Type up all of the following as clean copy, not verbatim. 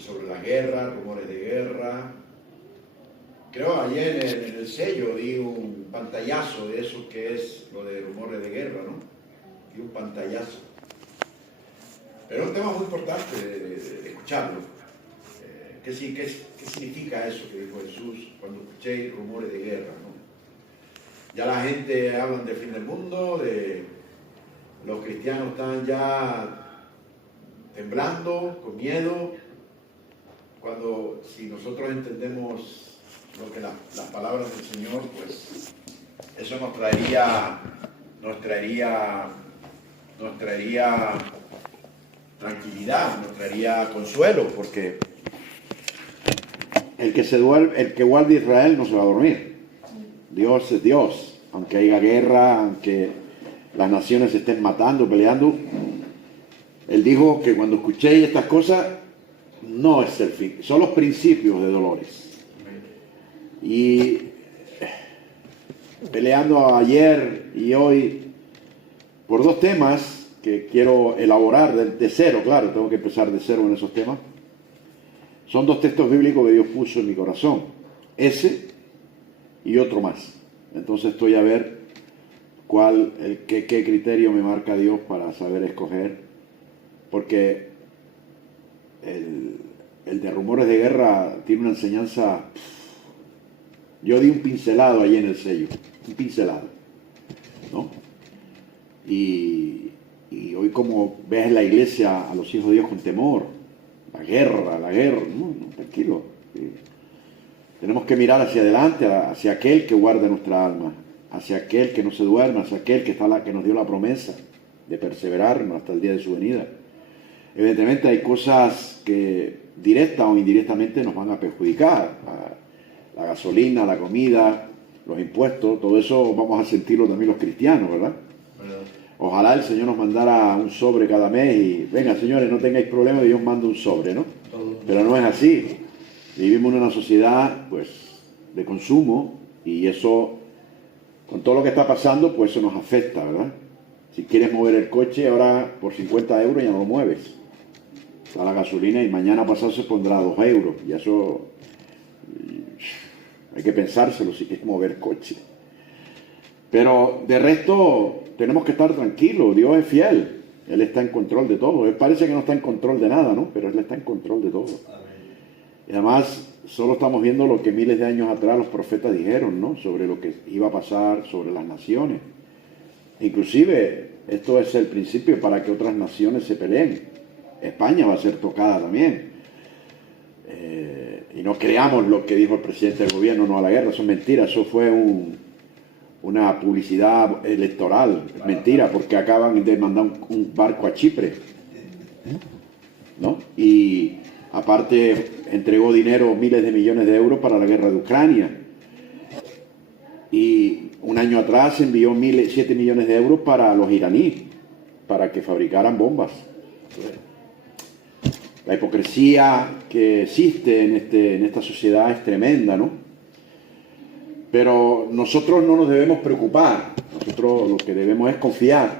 y sobre la guerra, rumores de guerra. Creo ayer en el sello di un pantallazo de eso que es lo de rumores de guerra, ¿no? Di un pantallazo. Pero es un tema muy importante de escucharlo. ¿Qué significa eso que dijo Jesús cuando escuché rumores de guerra, ¿no? Ya la gente habla del fin del mundo, los cristianos están ya temblando, con miedo, cuando si nosotros entendemos lo que las palabras del Señor, pues eso nos traería tranquilidad, nos traería consuelo, porque el que guarda Israel no se va a dormir. Dios es Dios, aunque haya guerra, aunque las naciones se estén matando, peleando. Él dijo que cuando escuchéis estas cosas, no es el fin, son los principios de dolores. Y peleando ayer y hoy por dos temas que quiero elaborar de cero, claro, tengo que empezar de cero en esos temas. Son dos textos bíblicos que Dios puso en mi corazón, ese y otro más. Entonces estoy a ver qué criterio me marca Dios para saber escoger, porque el de rumores de guerra tiene una enseñanza. Yo di un pincelado ahí en el sello, un pincelado, ¿no? Y hoy como ves en la iglesia a los hijos de Dios con temor, la guerra, no, tranquilo. Tenemos que mirar hacia adelante, hacia aquel que guarda nuestra alma, hacia aquel que no se duerme, hacia aquel que nos dio la promesa de perseverarnos hasta el día de su venida. Evidentemente hay cosas que directa o indirectamente nos van a perjudicar. La gasolina, la comida, los impuestos, todo eso vamos a sentirlo también los cristianos, ¿verdad? Ojalá el Señor nos mandara un sobre cada mes y, venga señores, no tengáis problemas, Dios manda un sobre, ¿no? Pero no es así. Vivimos en una sociedad, pues, de consumo y eso, con todo lo que está pasando, pues eso nos afecta, ¿verdad? Si quieres mover el coche, ahora por 50 euros ya no lo mueves. Está la gasolina y mañana pasado se pondrá a 2 euros y eso hay que pensárselo si quieres mover coche. Pero de resto tenemos que estar tranquilos, Dios es fiel, Él está en control de todo. Él parece que no está en control de nada, ¿no? Pero Él está en control de todo. Y además solo estamos viendo lo que miles de años atrás los profetas dijeron, ¿no? Sobre lo que iba a pasar sobre las naciones. Inclusive esto es el principio para que otras naciones se peleen. España va a ser tocada también. Y no creamos lo que dijo el presidente del gobierno, no a la guerra, eso es mentira, eso fue una publicidad electoral, es mentira, porque acaban de mandar un barco a Chipre, ¿no? Y aparte entregó dinero, miles de millones de euros para la guerra de Ucrania. Y un año atrás envió 7 millones de euros para los iraníes, para que fabricaran bombas. La hipocresía que existe en esta sociedad es tremenda, ¿no? Pero nosotros no nos debemos preocupar, nosotros lo que debemos es confiar.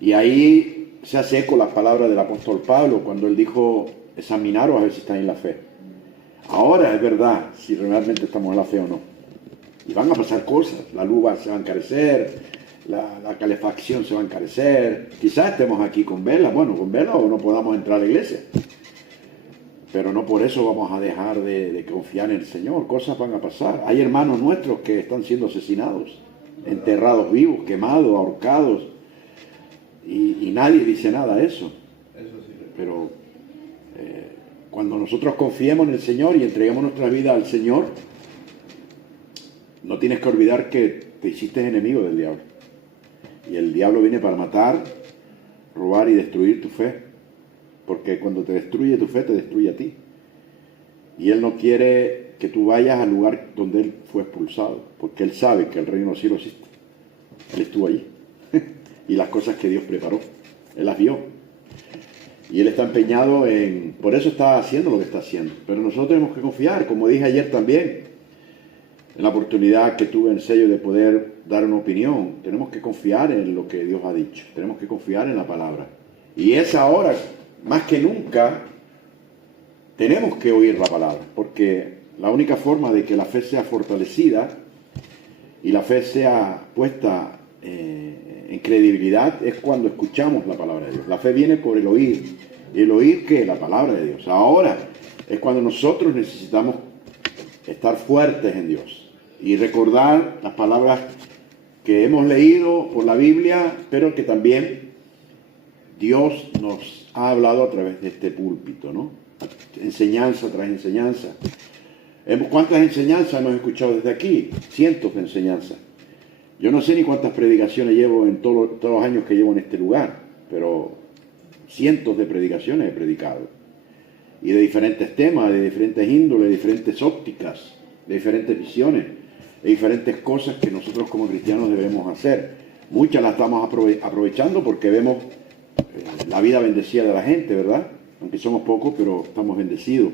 Y ahí se hace eco las palabras del apóstol Pablo cuando él dijo, examinaros a ver si estáis en la fe. Ahora es verdad si realmente estamos en la fe o no. Y van a pasar cosas, la luz se va a encarecer, la calefacción se va a encarecer, quizás estemos aquí con velas, bueno, con velas o no podamos entrar a la iglesia, pero no por eso vamos a dejar de confiar en el Señor. Cosas van a pasar. Hay hermanos nuestros que están siendo asesinados, enterrados vivos, quemados, ahorcados, y nadie dice nada de eso. Pero cuando nosotros confiemos en el Señor y entreguemos nuestra vida al Señor, no tienes que olvidar que te hiciste enemigo del diablo. Y el diablo viene para matar, robar y destruir tu fe. Porque cuando te destruye tu fe, te destruye a ti. Y Él no quiere que tú vayas al lugar donde Él fue expulsado. Porque Él sabe que el reino de los cielos existe. Él estuvo allí. Y las cosas que Dios preparó, Él las vio. Y Él está empeñado en... Por eso está haciendo lo que está haciendo. Pero nosotros tenemos que confiar, como dije ayer también, en la oportunidad que tuve en sello de poder dar una opinión. Tenemos que confiar en lo que Dios ha dicho. Tenemos que confiar en la palabra. Y es ahora, más que nunca, tenemos que oír la palabra, porque la única forma de que la fe sea fortalecida y la fe sea puesta en credibilidad es cuando escuchamos la palabra de Dios. La fe viene por el oír. ¿Y el oír qué? La palabra de Dios. Ahora es cuando nosotros necesitamos estar fuertes en Dios y recordar las palabras que hemos leído por la Biblia, pero que también Dios nos ha hablado a través de este púlpito, ¿no? Enseñanza tras enseñanza. ¿Cuántas enseñanzas hemos escuchado desde aquí? Cientos de enseñanzas. Yo no sé ni cuántas predicaciones llevo en todos los años que llevo en este lugar, pero cientos de predicaciones he predicado. Y de diferentes temas, de diferentes índoles, de diferentes ópticas, de diferentes visiones, de diferentes cosas que nosotros como cristianos debemos hacer. Muchas las estamos aprovechando porque vemos la vida bendecida de la gente, ¿verdad? Aunque somos pocos, pero estamos bendecidos.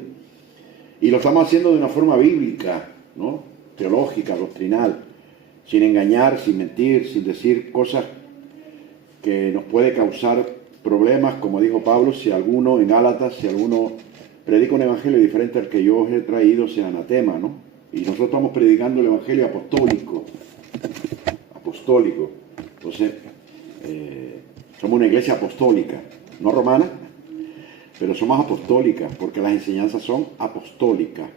Y lo estamos haciendo de una forma bíblica, ¿no? Teológica, doctrinal, sin engañar, sin mentir, sin decir cosas que nos puede causar problemas, como dijo Pablo, si alguno en Gálatas, si alguno predica un evangelio diferente al que yo os he traído, sea anatema, ¿no? Y nosotros estamos predicando el evangelio apostólico. Entonces, somos una iglesia apostólica, no romana, pero somos apostólicas, porque las enseñanzas son apostólicas.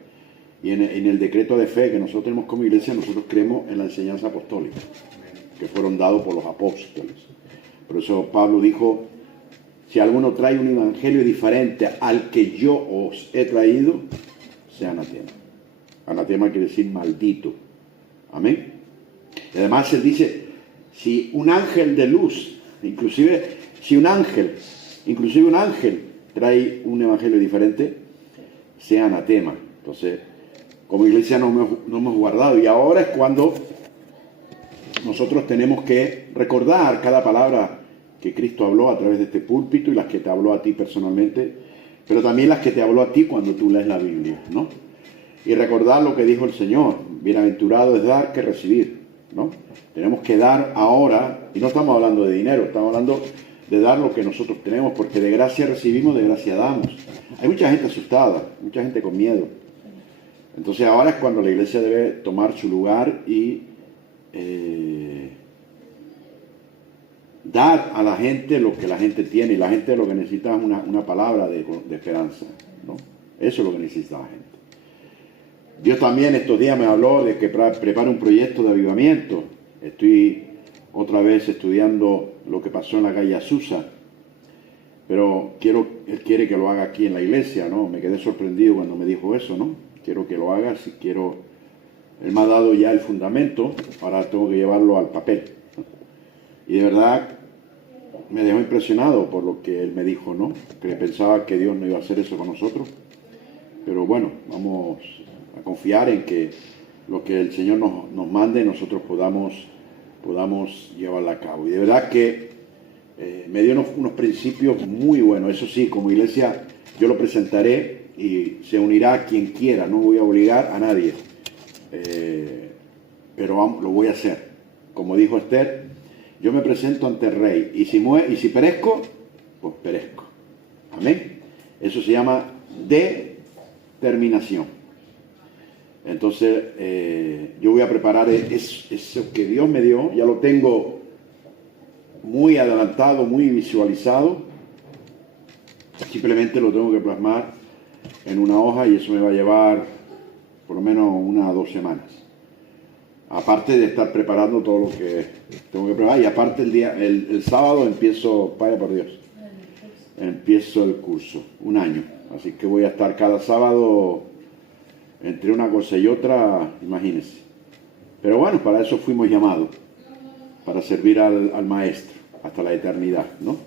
Y en el decreto de fe que nosotros tenemos como iglesia, nosotros creemos en la enseñanza apostólica, que fueron dados por los apóstoles. Por eso Pablo dijo, si alguno trae un evangelio diferente al que yo os he traído, sea anatema. Anatema quiere decir maldito. Amén. Y además él dice, si un ángel de luz, inclusive un ángel trae un evangelio diferente, sea anatema. Entonces, como iglesia no hemos guardado, y ahora es cuando nosotros tenemos que recordar cada palabra que Cristo habló a través de este púlpito y las que te habló a ti personalmente, pero también las que te habló a ti cuando tú lees la Biblia, ¿no? Y recordar lo que dijo el Señor, bienaventurado es dar que recibir, ¿no? Tenemos que dar ahora, y no estamos hablando de dinero, estamos hablando de dar lo que nosotros tenemos, porque de gracia recibimos, de gracia damos. Hay mucha gente asustada, mucha gente con miedo. Entonces ahora es cuando la iglesia debe tomar su lugar y dar a la gente lo que la gente tiene, y la gente lo que necesita es una palabra de esperanza, ¿no? Eso es lo que necesita la gente. Dios también estos días me habló de que prepare un proyecto de avivamiento. Estoy otra vez estudiando lo que pasó en la calle Azusa, pero Él quiere que lo haga aquí en la iglesia, ¿no? Me quedé sorprendido cuando me dijo eso, ¿no? Quiero que lo haga, Él me ha dado ya el fundamento, ahora tengo que llevarlo al papel. Y de verdad me dejó impresionado por lo que Él me dijo, ¿no? Que pensaba que Dios no iba a hacer eso con nosotros, pero bueno, vamos a confiar en que lo que el Señor nos mande, nosotros podamos llevarla a cabo. Y de verdad que me dio unos principios muy buenos. Eso sí, como iglesia yo lo presentaré y se unirá quien quiera, no voy a obligar a nadie, pero lo voy a hacer. Como dijo Esther, yo me presento ante el rey, y si perezco, pues perezco. Amén. Eso se llama determinación. Entonces, yo voy a preparar eso que Dios me dio, ya lo tengo muy adelantado, muy visualizado. Simplemente lo tengo que plasmar en una hoja, y eso me va a llevar por lo menos 1 o 2 semanas. Aparte de estar preparando todo lo que tengo que preparar, y aparte el sábado empiezo, vaya por Dios, empiezo el curso, 1 año. Así que voy a estar cada sábado entre una cosa y otra, imagínense. Pero bueno, para eso fuimos llamados, para servir al Maestro hasta la eternidad, ¿no?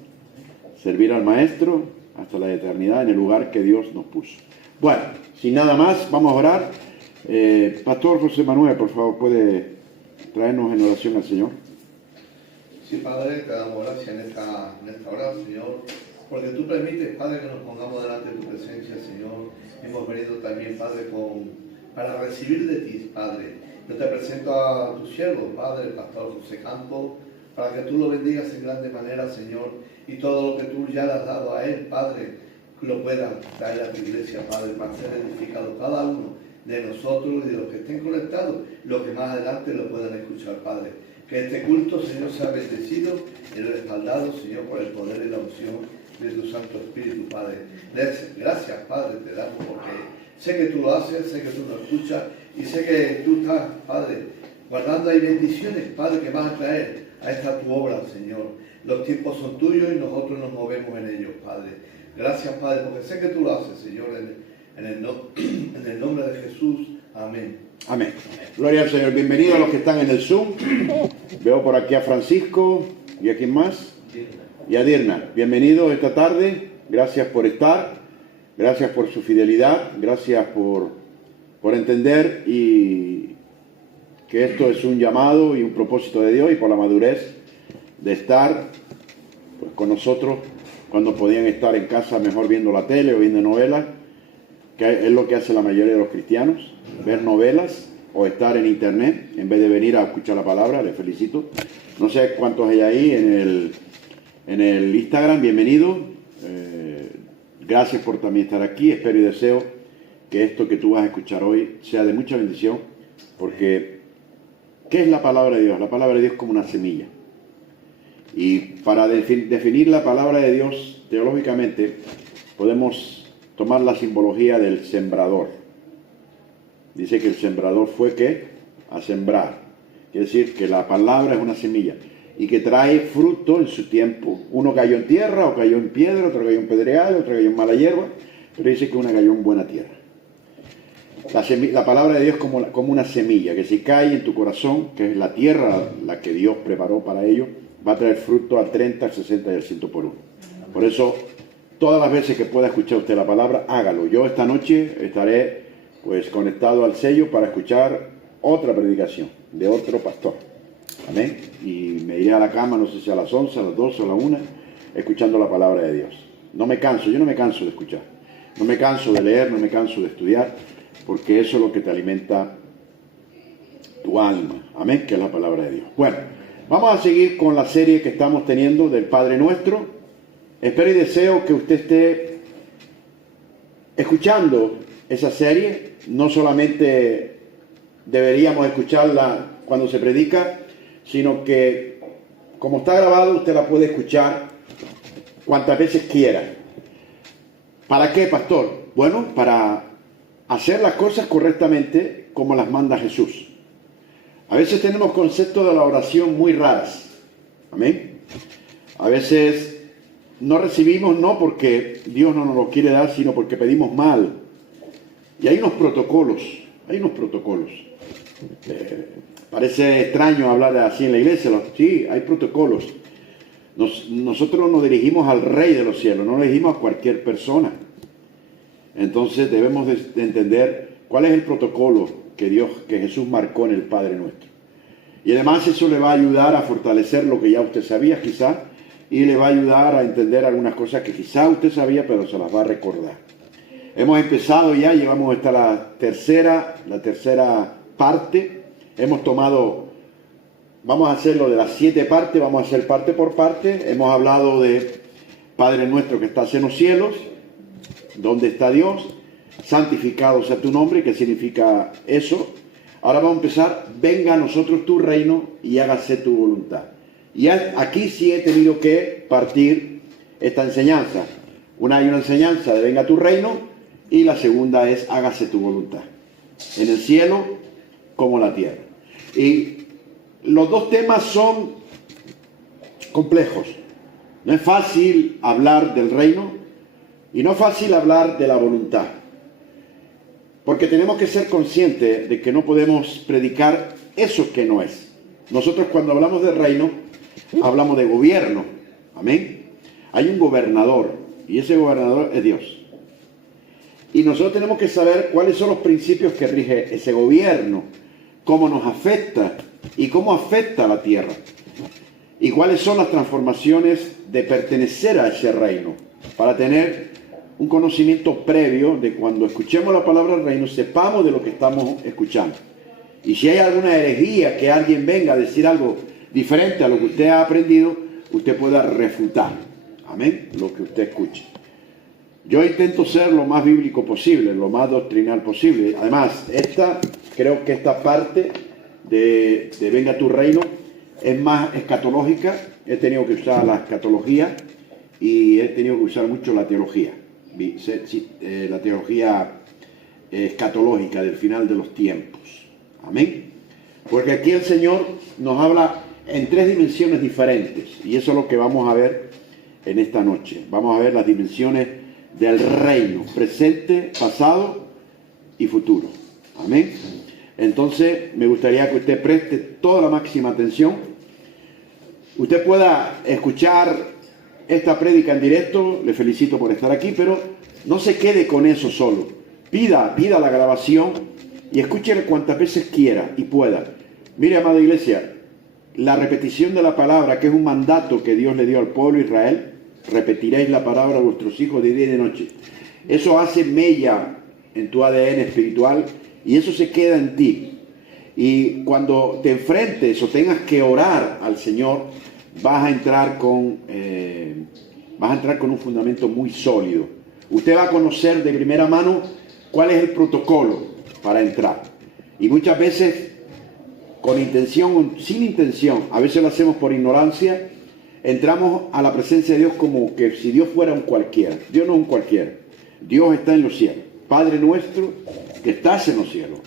Servir al Maestro hasta la eternidad en el lugar que Dios nos puso. Bueno, sin nada más, vamos a orar. Pastor José Manuel, por favor, ¿puede traernos en oración al Señor? Sí, Padre, te damos gracias en esta hora, Señor, porque tú permites, Padre, que nos pongamos delante de tu presencia, Señor. Hemos venido también, Padre, para recibir de ti, Padre. Yo te presento a tu siervo, Padre, el pastor José Campos, para que tú lo bendigas en grande manera, Señor, y todo lo que tú ya le has dado a él, Padre, lo puedas traer a tu iglesia, Padre, para ser edificado cada uno de nosotros y de los que estén conectados, los que más adelante lo puedan escuchar, Padre. Que este culto, Señor, sea bendecido y respaldado, Señor, por el poder y la unción de tu Santo Espíritu, Padre. Gracias, Padre, te damos porque sé que tú lo haces, sé que tú lo escuchas y sé que tú estás, Padre, guardando ahí bendiciones, Padre, que vas a traer a esta tu obra, Señor. Los tiempos son tuyos y nosotros nos movemos en ellos, Padre. Gracias, Padre, porque sé que tú lo haces, Señor, en el nombre de Jesús. Amén. Amén. Gloria al Señor. Bienvenidos a los que están en el Zoom. Veo por aquí a Francisco y a quién más. Y a Dirna. Bienvenidos esta tarde. Gracias por estar. Gracias por su fidelidad. Gracias por entender y que esto es un llamado y un propósito de Dios y por la madurez de estar pues, con nosotros cuando podían estar en casa mejor viendo la tele o viendo novelas, que es lo que hace la mayoría de los cristianos, ver novelas o estar en internet en vez de venir a escuchar la palabra. Les felicito. No sé cuántos hay ahí en el Instagram. Bienvenido. Gracias por también estar aquí. Espero y deseo que esto que tú vas a escuchar hoy sea de mucha bendición, porque ¿qué es la palabra de Dios? La palabra de Dios es como una semilla. Y para definir la palabra de Dios teológicamente podemos tomar la simbología del sembrador. Dice que el sembrador fue ¿qué? A sembrar. Quiere decir que la palabra es una semilla y que trae fruto en su tiempo. Uno cayó en tierra, o cayó en piedra, otro cayó en pedregal, otro cayó en mala hierba, pero dice que una cayó en buena tierra. La palabra de Dios es como una semilla, que si cae en tu corazón, que es la tierra la que Dios preparó para ello, va a traer fruto al 30, al 60 y al 100 por uno. Por eso, todas las veces que pueda escuchar usted la palabra, hágalo. Yo esta noche estaré pues conectado al sello para escuchar otra predicación de otro pastor. Amén. Y me iré a la cama, no sé si a las 11, a las 12 o a la 1, escuchando la palabra de Dios. No me canso, yo no me canso de escuchar. No me canso de leer, no me canso de estudiar, porque eso es lo que te alimenta tu alma. Amén, que es la palabra de Dios. Bueno, vamos a seguir con la serie que estamos teniendo del Padre Nuestro. Espero y deseo que usted esté escuchando esa serie. No solamente deberíamos escucharla cuando se predica, sino que como está grabado usted la puede escuchar cuantas veces quiera. ¿Para qué, pastor? Bueno, para hacer las cosas correctamente como las manda Jesús. A veces tenemos conceptos de la oración muy raras. Amén. A veces no recibimos no porque Dios no nos lo quiere dar, sino porque pedimos mal. Y hay unos protocolos. Parece extraño hablar así en la iglesia. Sí, hay protocolos. Nosotros nos dirigimos al Rey de los cielos, no nos dirigimos a cualquier persona. Entonces debemos de entender cuál es el protocolo que Jesús marcó en el Padre Nuestro. Y además eso le va a ayudar a fortalecer lo que ya usted sabía quizá, y le va a ayudar a entender algunas cosas que quizá usted sabía, pero se las va a recordar. Hemos empezado ya, llevamos hasta la tercera parte. Vamos a hacerlo de las 7 partes, vamos a hacer parte por parte. Hemos hablado de Padre Nuestro que estás en los cielos, ¿dónde está Dios? Santificado sea tu nombre, ¿qué significa eso? Ahora vamos a empezar, venga a nosotros tu reino y hágase tu voluntad. Y aquí sí he tenido que partir esta enseñanza. Hay una enseñanza de venga a tu reino y la segunda es hágase tu voluntad. En el cielo como en la tierra. Y los dos temas son complejos. No es fácil hablar del reino y no es fácil hablar de la voluntad. Porque tenemos que ser conscientes de que no podemos predicar eso que no es. Nosotros cuando hablamos del reino, hablamos de gobierno. Amén. Hay un gobernador y ese gobernador es Dios. Y nosotros tenemos que saber cuáles son los principios que rige ese gobierno, cómo nos afecta y cómo afecta a la tierra. Y cuáles son las transformaciones de pertenecer a ese reino, para tener un conocimiento previo de cuando escuchemos la palabra del reino, sepamos de lo que estamos escuchando. Y si hay alguna herejía, que alguien venga a decir algo diferente a lo que usted ha aprendido, usted pueda refutar. Amén, lo que usted escuche. Yo intento ser lo más bíblico posible, lo más doctrinal posible. Además, creo que esta parte de Venga tu Reino es más escatológica. He tenido que usar la escatología y he tenido que usar mucho la teología. La teología escatológica del final de los tiempos. Amén. Porque aquí el Señor nos habla en 3 dimensiones diferentes. Y eso es lo que vamos a ver en esta noche. Vamos a ver las dimensiones del reino, presente, pasado y futuro. Amén. Entonces me gustaría que usted preste toda la máxima atención. Usted pueda escuchar esta prédica en directo, le felicito por estar aquí, pero no se quede con eso solo. Pida la grabación y escúchela cuantas veces quiera y pueda. Mire, amada iglesia, la repetición de la palabra, que es un mandato que Dios le dio al pueblo de Israel, repetiréis la palabra a vuestros hijos de día y de noche. Eso hace mella en tu ADN espiritual y eso se queda en ti. Y cuando te enfrentes o tengas que orar al Señor, vas a entrar con un fundamento muy sólido. Usted va a conocer de primera mano cuál es el protocolo para entrar. Y muchas veces, con intención o sin intención, a veces lo hacemos por ignorancia, entramos a la presencia de Dios como que si Dios fuera un cualquiera. Dios no es un cualquiera. Dios está en los cielos. Padre nuestro que estás en los cielos.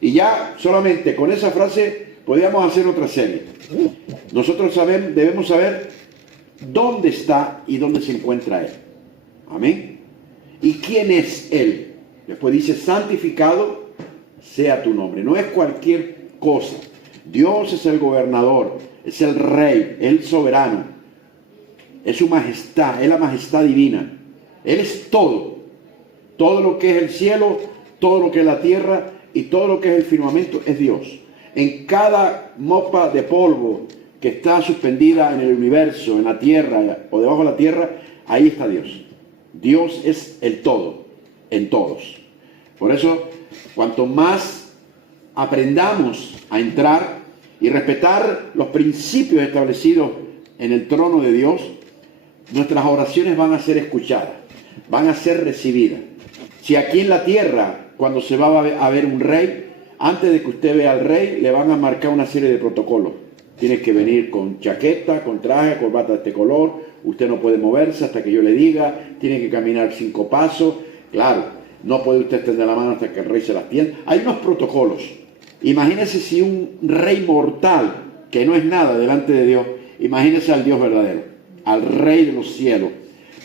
Y ya solamente con esa frase podríamos hacer otra serie. Nosotros debemos saber dónde está y dónde se encuentra Él. Amén. ¿Y quién es Él? Después dice, santificado sea tu nombre. No es cualquier cosa. Dios es el gobernador, es el rey, es el soberano. Es su majestad, es la majestad divina. Él es todo. Todo lo que es el cielo, todo lo que es la tierra y todo lo que es el firmamento es Dios. En cada mopa de polvo que está suspendida en el universo, en la tierra o debajo de la tierra, ahí está Dios. Dios es el todo, en todos. Por eso, cuanto más aprendamos a entrar y respetar los principios establecidos en el trono de Dios, nuestras oraciones van a ser escuchadas, van a ser recibidas. Si aquí en la tierra, cuando se va a ver un rey, antes de que usted vea al rey, le van a marcar una serie de protocolos. Tiene que venir con chaqueta, con traje, corbata de este color, usted no puede moverse hasta que yo le diga, tiene que caminar 5 pasos, claro, no puede usted extender la mano hasta que el rey se la extienda. Hay unos protocolos. Imagínese si un rey mortal, que no es nada delante de Dios, imagínese al Dios verdadero, al Rey de los cielos.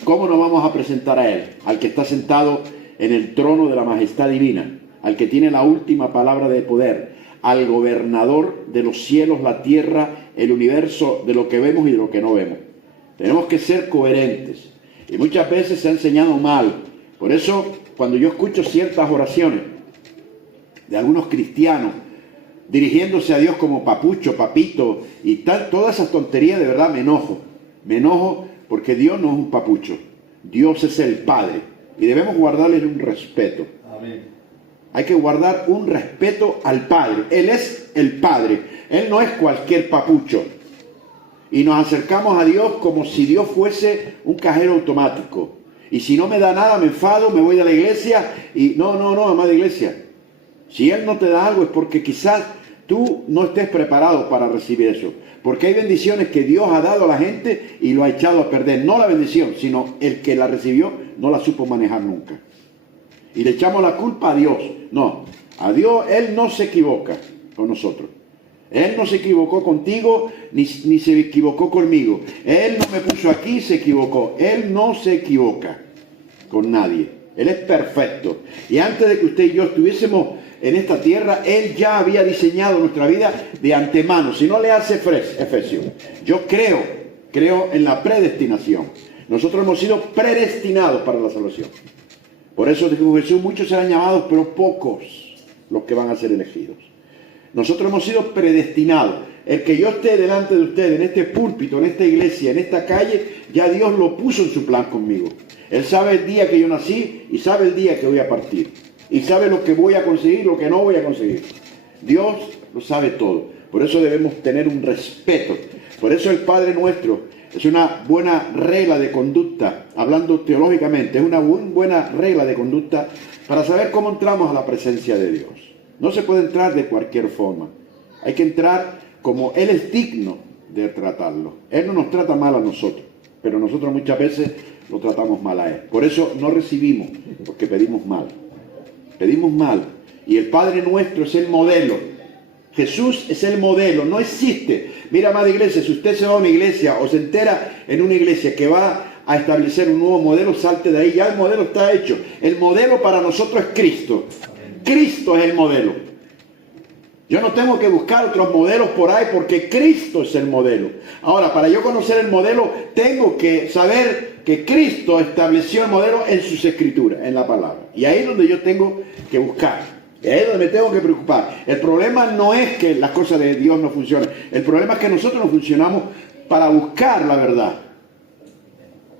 ¿Cómo nos vamos a presentar a Él? Al que está sentado en el trono de la majestad divina, al que tiene la última palabra de poder, al gobernador de los cielos, la tierra, el universo, de lo que vemos y de lo que no vemos. Tenemos que ser coherentes. Y muchas veces se ha enseñado mal. Por eso, cuando yo escucho ciertas oraciones de algunos cristianos, dirigiéndose a Dios como papucho, papito, y todas esas tonterías, de verdad me enojo. Me enojo porque Dios no es un papucho. Dios es el Padre. Y debemos guardarle un respeto. Amén. Hay que guardar un respeto al Padre. Él es el Padre. Él no es cualquier papucho. Y nos acercamos a Dios como si Dios fuese un cajero automático. Y si no me da nada, me enfado, me voy de la iglesia. Y no, amada iglesia. Si Él no te da algo es porque quizás tú no estés preparado para recibir eso. Porque hay bendiciones que Dios ha dado a la gente y lo ha echado a perder. No la bendición, sino el que la recibió no la supo manejar nunca. Y le echamos la culpa a Dios. No, a Dios Él no se equivoca con nosotros. Él no se equivocó contigo ni se equivocó conmigo. Él no me puso aquí, se equivocó. Él no se equivoca con nadie. Él es perfecto. Y antes de que usted y yo estuviésemos en esta tierra, Él ya había diseñado nuestra vida de antemano. Si no le hace Efesios. Yo creo en la predestinación. Nosotros hemos sido predestinados para la salvación. Por eso dijo Jesús, muchos serán llamados, pero pocos los que van a ser elegidos. Nosotros hemos sido predestinados. El que yo esté delante de ustedes, en este púlpito, en esta iglesia, en esta calle, ya Dios lo puso en su plan conmigo. Él sabe el día que yo nací y sabe el día que voy a partir. Y sabe lo que voy a conseguir, lo que no voy a conseguir. Dios lo sabe todo. Por eso debemos tener un respeto. Por eso el Padre nuestro Es una buena regla de conducta, hablando teológicamente, es una buena regla de conducta para saber cómo entramos a la presencia de Dios. No se puede entrar de cualquier forma. Hay que entrar como Él es digno de tratarlo. Él no nos trata mal a nosotros, pero nosotros muchas veces lo tratamos mal a Él. Por eso no recibimos, porque pedimos mal. Pedimos mal. Y el Padre nuestro es el modelo. Jesús es el modelo, no existe. Mira, amada iglesia, si usted se va a una iglesia o se entera en una iglesia que va a establecer un nuevo modelo, salte de ahí, ya el modelo está hecho. El modelo para nosotros es Cristo. Cristo es el modelo. Yo no tengo que buscar otros modelos por ahí porque Cristo es el modelo. Ahora, para yo conocer el modelo, tengo que saber que Cristo estableció el modelo en sus escrituras, en la palabra. Y ahí es donde yo tengo que buscar. Y ahí es donde me tengo que preocupar. El problema no es que las cosas de Dios no funcionen. El problema es que nosotros no funcionamos para buscar la verdad.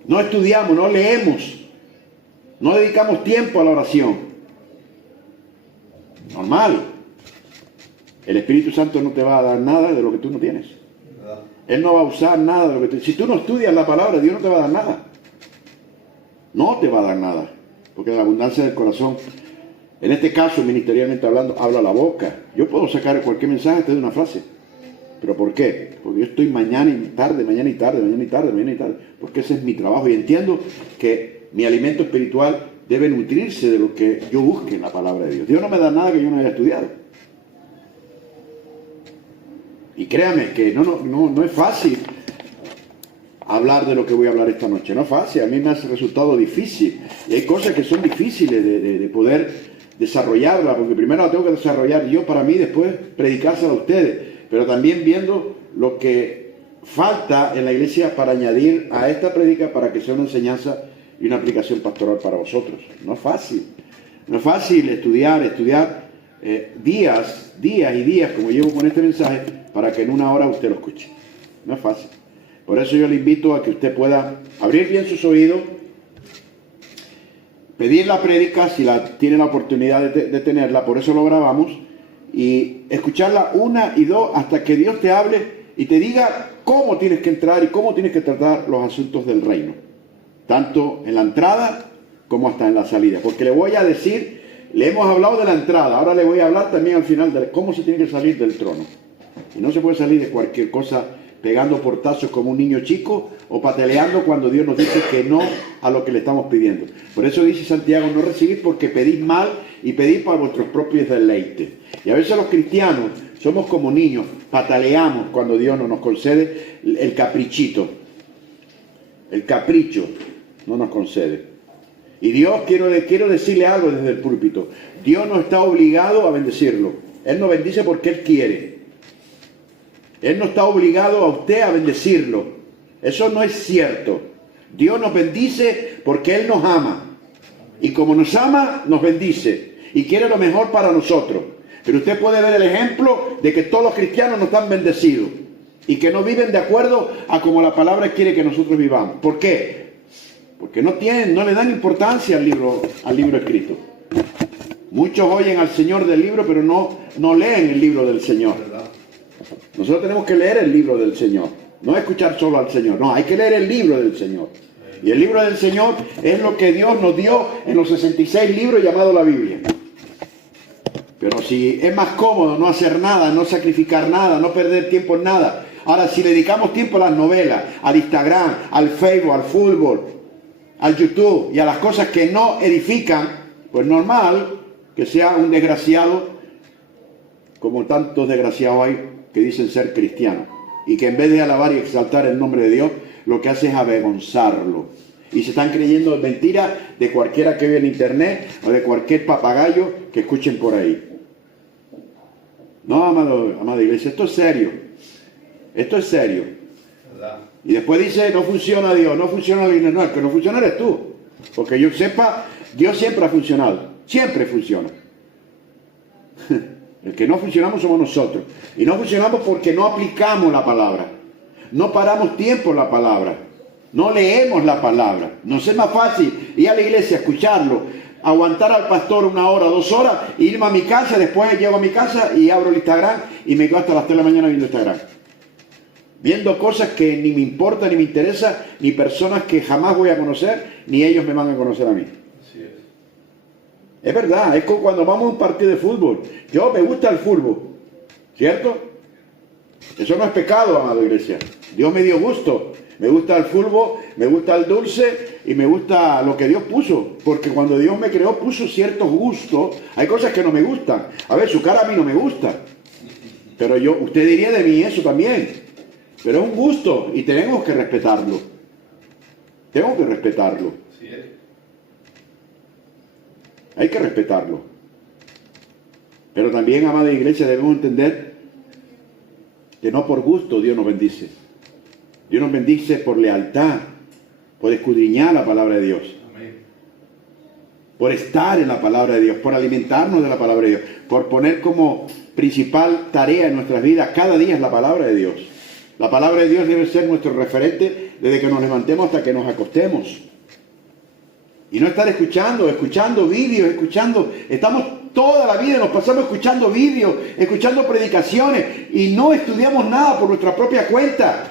No estudiamos, no leemos. No dedicamos tiempo a la oración. Normal. El Espíritu Santo no te va a dar nada de lo que tú no tienes. Él no va a usar nada de lo que tú... Si tú no estudias la palabra, Dios no te va a dar nada. No te va a dar nada. Porque de la abundancia del corazón... En este caso, ministerialmente hablando, habla la boca. Yo puedo sacar cualquier mensaje de una frase. ¿Pero por qué? Porque yo estoy mañana y tarde, mañana y tarde, mañana y tarde, mañana y tarde. Porque ese es mi trabajo. Y entiendo que mi alimento espiritual debe nutrirse de lo que yo busque en la palabra de Dios. Dios no me da nada que yo no haya estudiado. Y créame que no es fácil hablar de lo que voy a hablar esta noche. No es fácil. A mí me ha resultado difícil. Y hay cosas que son difíciles de poder desarrollarla, porque primero la tengo que desarrollar yo para mí, después predicársela a ustedes, pero también viendo lo que falta en la iglesia para añadir a esta prédica para que sea una enseñanza y una aplicación pastoral para vosotros. No es fácil. No es fácil estudiar días y días, como llevo con este mensaje, para que en una hora usted lo escuche. No es fácil. Por eso yo le invito a que usted pueda abrir bien sus oídos, pedir la prédica si tiene la oportunidad de tenerla, por eso lo grabamos, y escucharla una y dos hasta que Dios te hable y te diga cómo tienes que entrar y cómo tienes que tratar los asuntos del reino, tanto en la entrada como hasta en la salida. Porque le voy a decir, le hemos hablado de la entrada, ahora le voy a hablar también al final de cómo se tiene que salir del trono. Y no se puede salir de cualquier cosa pegando portazos como un niño chico o pataleando cuando Dios nos dice que no a lo que le estamos pidiendo. Por eso dice Santiago, no recibís porque pedís mal y pedís para vuestros propios deleites. Y a veces los cristianos somos como niños, pataleamos cuando Dios no nos concede el caprichito. El capricho no nos concede. Y Dios, quiero decirle algo desde el púlpito, Dios no está obligado a bendecirlo. Él nos bendice porque Él quiere. Él no está obligado a usted a bendecirlo. Eso no es cierto. Dios nos bendice porque Él nos ama. Y como nos ama, nos bendice. Y quiere lo mejor para nosotros. Pero usted puede ver el ejemplo de que todos los cristianos no están bendecidos. Y que no viven de acuerdo a como la palabra quiere que nosotros vivamos. ¿Por qué? Porque no le dan importancia al libro escrito. Muchos oyen al Señor del libro, pero no leen el libro del Señor. Nosotros tenemos que leer el libro del Señor, no escuchar solo al Señor, no, hay que leer el libro del Señor. Y el libro del Señor es lo que Dios nos dio en los 66 libros llamados la Biblia. Pero si es más cómodo no hacer nada, no sacrificar nada, no perder tiempo en nada. Ahora, si le dedicamos tiempo a las novelas, al Instagram, al Facebook, al fútbol, al YouTube y a las cosas que no edifican, pues normal que sea un desgraciado, como tantos desgraciados hay que dicen ser cristianos, y que en vez de alabar y exaltar el nombre de Dios, lo que hace es avergonzarlo. Y se están creyendo mentiras de cualquiera que ve en internet o de cualquier papagayo que escuchen por ahí. No, amada iglesia, esto es serio. Esto es serio. Y después dice, no funciona Dios, no funciona la iglesia. No, el que no funciona eres tú. Porque yo sepa, Dios siempre ha funcionado. Siempre funciona. El que no funcionamos somos nosotros. Y no funcionamos porque no aplicamos la palabra. No paramos tiempo en la palabra. No leemos la palabra. Nos es más fácil ir a la iglesia, escucharlo, aguantar al pastor 1 hora, 2 horas, e irme a mi casa, después llego a mi casa y abro el Instagram y me quedo hasta las 3 de la mañana viendo Instagram. viendo cosas que ni me importan, ni me interesan, ni personas que jamás voy a conocer, ni ellos me van a conocer a mí. Así es. Es verdad, es como cuando vamos a un partido de fútbol. Yo me gusta el fútbol, ¿cierto? Eso no es pecado, amado iglesia. Dios me dio gusto. Me gusta el fútbol, me gusta el dulce y me gusta lo que Dios puso. Porque cuando Dios me creó puso ciertos gustos. Hay cosas que no me gustan. A ver, su cara a mí no me gusta. Pero usted diría de mí eso también. Pero es un gusto y tenemos que respetarlo. Tengo que respetarlo. Así es. Hay que respetarlo. Pero también, amada iglesia, debemos entender que no por gusto Dios nos bendice. Dios nos bendice por lealtad, por escudriñar la palabra de Dios. Amén. Por estar en la palabra de Dios, por alimentarnos de la palabra de Dios, por poner como principal tarea en nuestras vidas cada día es la palabra de Dios. La palabra de Dios debe ser nuestro referente desde que nos levantemos hasta que nos acostemos. Y no estar escuchando vídeos, estamos toda la vida, nos pasamos escuchando vídeos, escuchando predicaciones y no estudiamos nada por nuestra propia cuenta.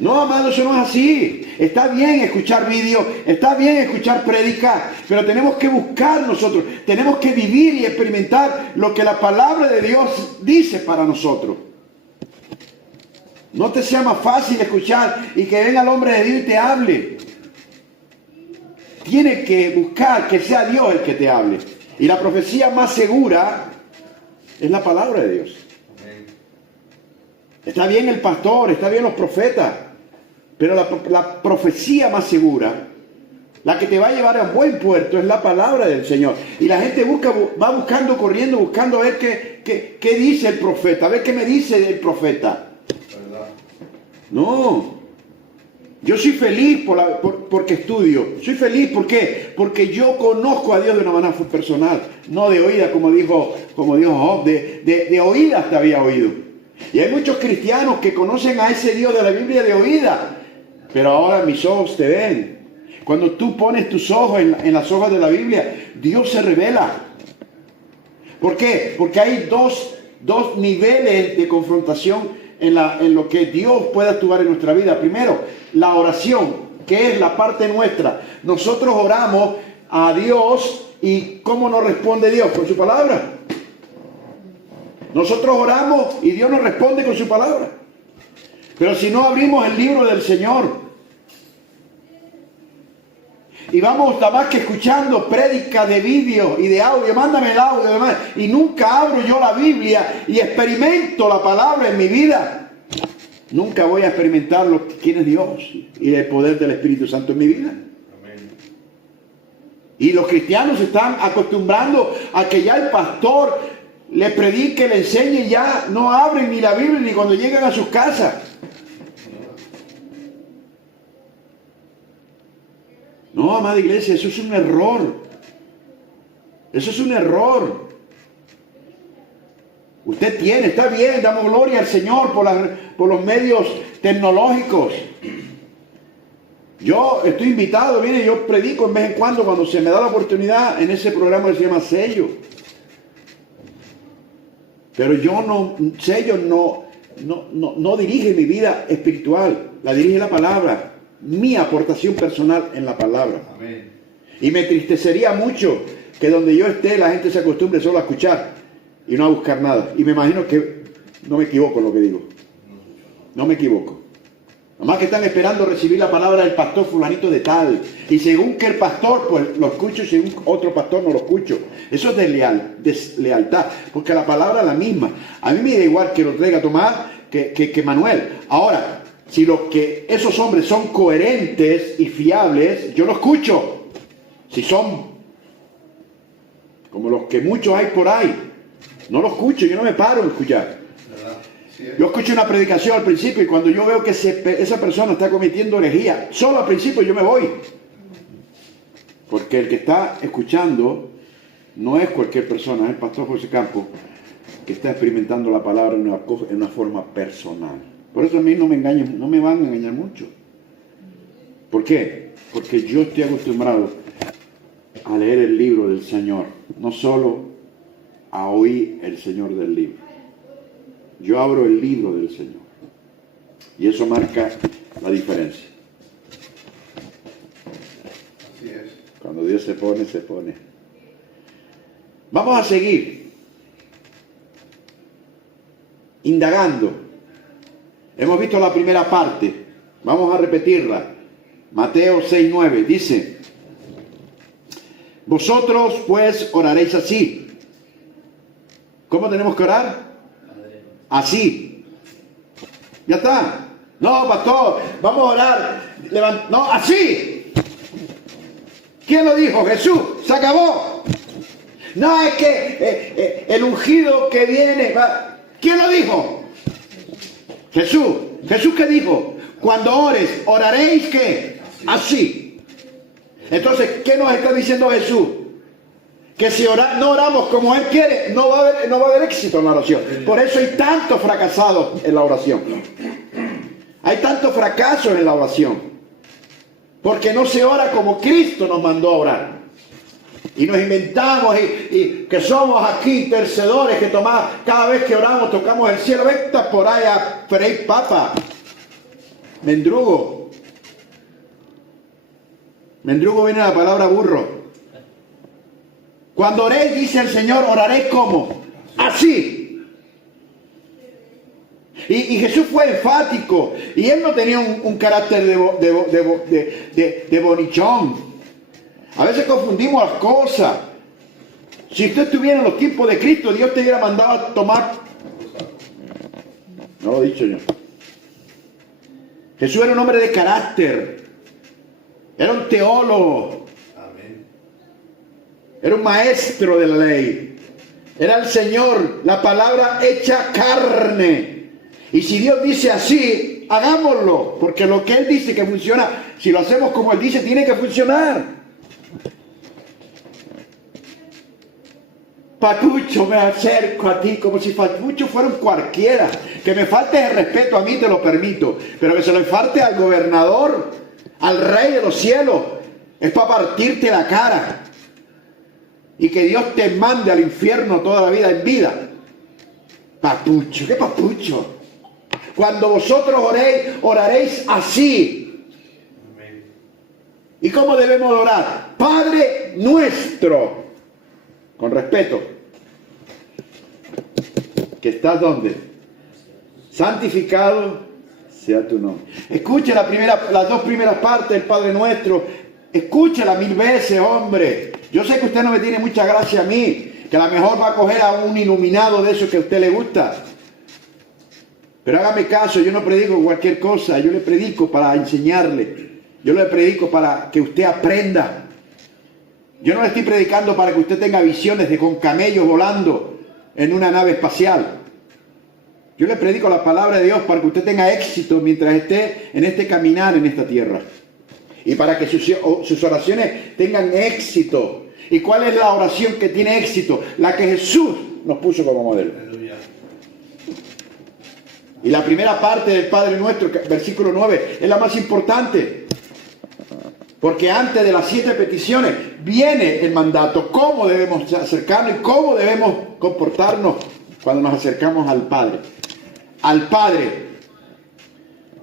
No, amado, eso no es así. Está bien escuchar vídeos, está bien escuchar prédicas, pero tenemos que buscar nosotros, tenemos que vivir y experimentar lo que la palabra de Dios dice para nosotros. No te sea más fácil escuchar y que venga el hombre de Dios y te hable. Tienes que buscar que sea Dios el que te hable. Y la profecía más segura es la palabra de Dios. Está bien el pastor, está bien los profetas, pero la profecía más segura, la que te va a llevar a un buen puerto, es la palabra del Señor. Y la gente va buscando, corriendo, buscando a ver qué dice el profeta, a ver qué me dice el profeta. ¿Verdad? No, yo soy feliz porque estudio. Soy feliz, ¿por qué? Porque yo conozco a Dios de una manera personal, no de oída, como dijo Job, de oídas te había oído. Y hay muchos cristianos que conocen a ese Dios de la Biblia de oída, pero ahora mis ojos te ven. Cuando tú pones tus ojos en las hojas de la Biblia, Dios se revela. ¿Por qué? Porque hay dos niveles de confrontación en lo que Dios puede actuar en nuestra vida. Primero, la oración, que es la parte nuestra. Nosotros oramos a Dios y ¿cómo nos responde Dios? Con su palabra. Nosotros oramos y Dios nos responde con su palabra. Pero si no abrimos el libro del Señor y vamos nada más que escuchando prédicas de vídeo y de audio, mándame el audio, demás, y nunca abro yo la Biblia y experimento la palabra en mi vida, nunca voy a experimentar quién es Dios y el poder del Espíritu Santo en mi vida. Amén. Y los cristianos se están acostumbrando a que ya el pastor le predique, le enseñe, ya no abren ni la Biblia ni cuando llegan a sus casas. No, amada iglesia, eso es un error. Eso es un error. Usted está bien, damos gloria al Señor por los medios tecnológicos. Yo estoy invitado, viene, yo predico en vez en cuando se me da la oportunidad en ese programa que se llama Sello. Pero Sello no dirige mi vida espiritual, la dirige la palabra. Mi aportación personal en la palabra. Amén. Y me entristecería mucho que donde yo esté la gente se acostumbre solo a escuchar y no a buscar nada. Y me imagino que no me equivoco en lo que digo. No me equivoco. Nomás que están esperando recibir la palabra del pastor fulanito de tal. Y según que el pastor, pues lo escucho, y según otro pastor no lo escucho. Eso es deslealtad. Porque la palabra es la misma. A mí me da igual que lo traiga Tomás que Manuel. Ahora, si esos hombres son coherentes y fiables, yo lo escucho. Si son como los que muchos hay por ahí, no lo escucho, yo no me paro a escuchar. Sí. Yo escucho una predicación al principio y cuando yo veo que esa persona está cometiendo herejía, solo al principio yo me voy. Porque el que está escuchando no es cualquier persona, es el pastor José Campos, que está experimentando la palabra en una forma personal. Por eso a mí no me van a engañar mucho. ¿Por qué? Porque yo estoy acostumbrado a leer el libro del Señor, no solo a oír el Señor del libro. Yo abro el libro del Señor Y eso marca la diferencia. Así es. Cuando Dios se pone, se pone. Vamos a seguir indagando. Hemos visto la primera parte. Vamos a repetirla. Mateo 6:9 dice: vosotros pues oraréis así. ¿Cómo tenemos que orar? Así. Ya está. No, pastor, vamos a orar. No, así. ¿Quién lo dijo? Jesús. Se acabó. No, es que el ungido que viene. ¿Quién lo dijo? Jesús. ¿Jesús qué dijo? Cuando ores, oraréis ¿qué? Así. Entonces, ¿qué nos está diciendo Jesús? Que si no oramos como Él quiere, no va a haber éxito en la oración. Por eso hay tantos fracasados en la oración. Hay tantos fracasos en la oración. Porque no se ora como Cristo nos mandó a orar. Y nos inventamos y que somos aquí intercedores, que cada vez que oramos tocamos el cielo. Vete por ahí a freír papa. Mendrugo. Mendrugo viene de la palabra burro. Cuando oréis, dice el Señor, oraréis ¿cómo? Así. Y Jesús fue enfático. Y Él no tenía un carácter de bonichón. A veces confundimos las cosas. Si usted estuviera en los tiempos de Cristo, Dios te hubiera mandado a tomar. No lo he dicho yo. Jesús era un hombre de carácter. Era un teólogo. Amén. Era un maestro de la ley. Era el Señor, la palabra hecha carne. Y si Dios dice así, hagámoslo. Porque lo que Él dice que funciona, si lo hacemos como Él dice, tiene que funcionar. Patucho, me acerco a ti como si Patucho fuera un cualquiera. Que me falte el respeto a mí, te lo permito. Pero que se le falte al gobernador, al rey de los cielos, es para partirte la cara. Y que Dios te mande al infierno toda la vida en vida. Papucho, ¿qué papucho? Cuando vosotros oréis, oraréis así. Amén. ¿Y cómo debemos orar? Padre nuestro. Con respeto. ¿Que estás donde? Santificado sea tu nombre. Escuche las dos primeras partes del Padre Nuestro. Escúchela 1000 veces, hombre. Yo sé que usted no me tiene mucha gracia a mí, que a lo mejor va a coger a un iluminado de esos que a usted le gusta. Pero hágame caso, yo no predico cualquier cosa, yo le predico para enseñarle. Yo le predico para que usted aprenda. Yo no le estoy predicando para que usted tenga visiones de con camellos volando en una nave espacial. Yo le predico la palabra de Dios para que usted tenga éxito mientras esté en este caminar en esta tierra. Y para que sus oraciones tengan éxito. ¿Y cuál es la oración que tiene éxito? La que Jesús nos puso como modelo. Aleluya. Y la primera parte del Padre Nuestro, versículo 9, es la más importante. Porque antes de las 7 peticiones viene el mandato. ¿Cómo debemos acercarnos y cómo debemos comportarnos cuando nos acercamos al Padre? Al Padre.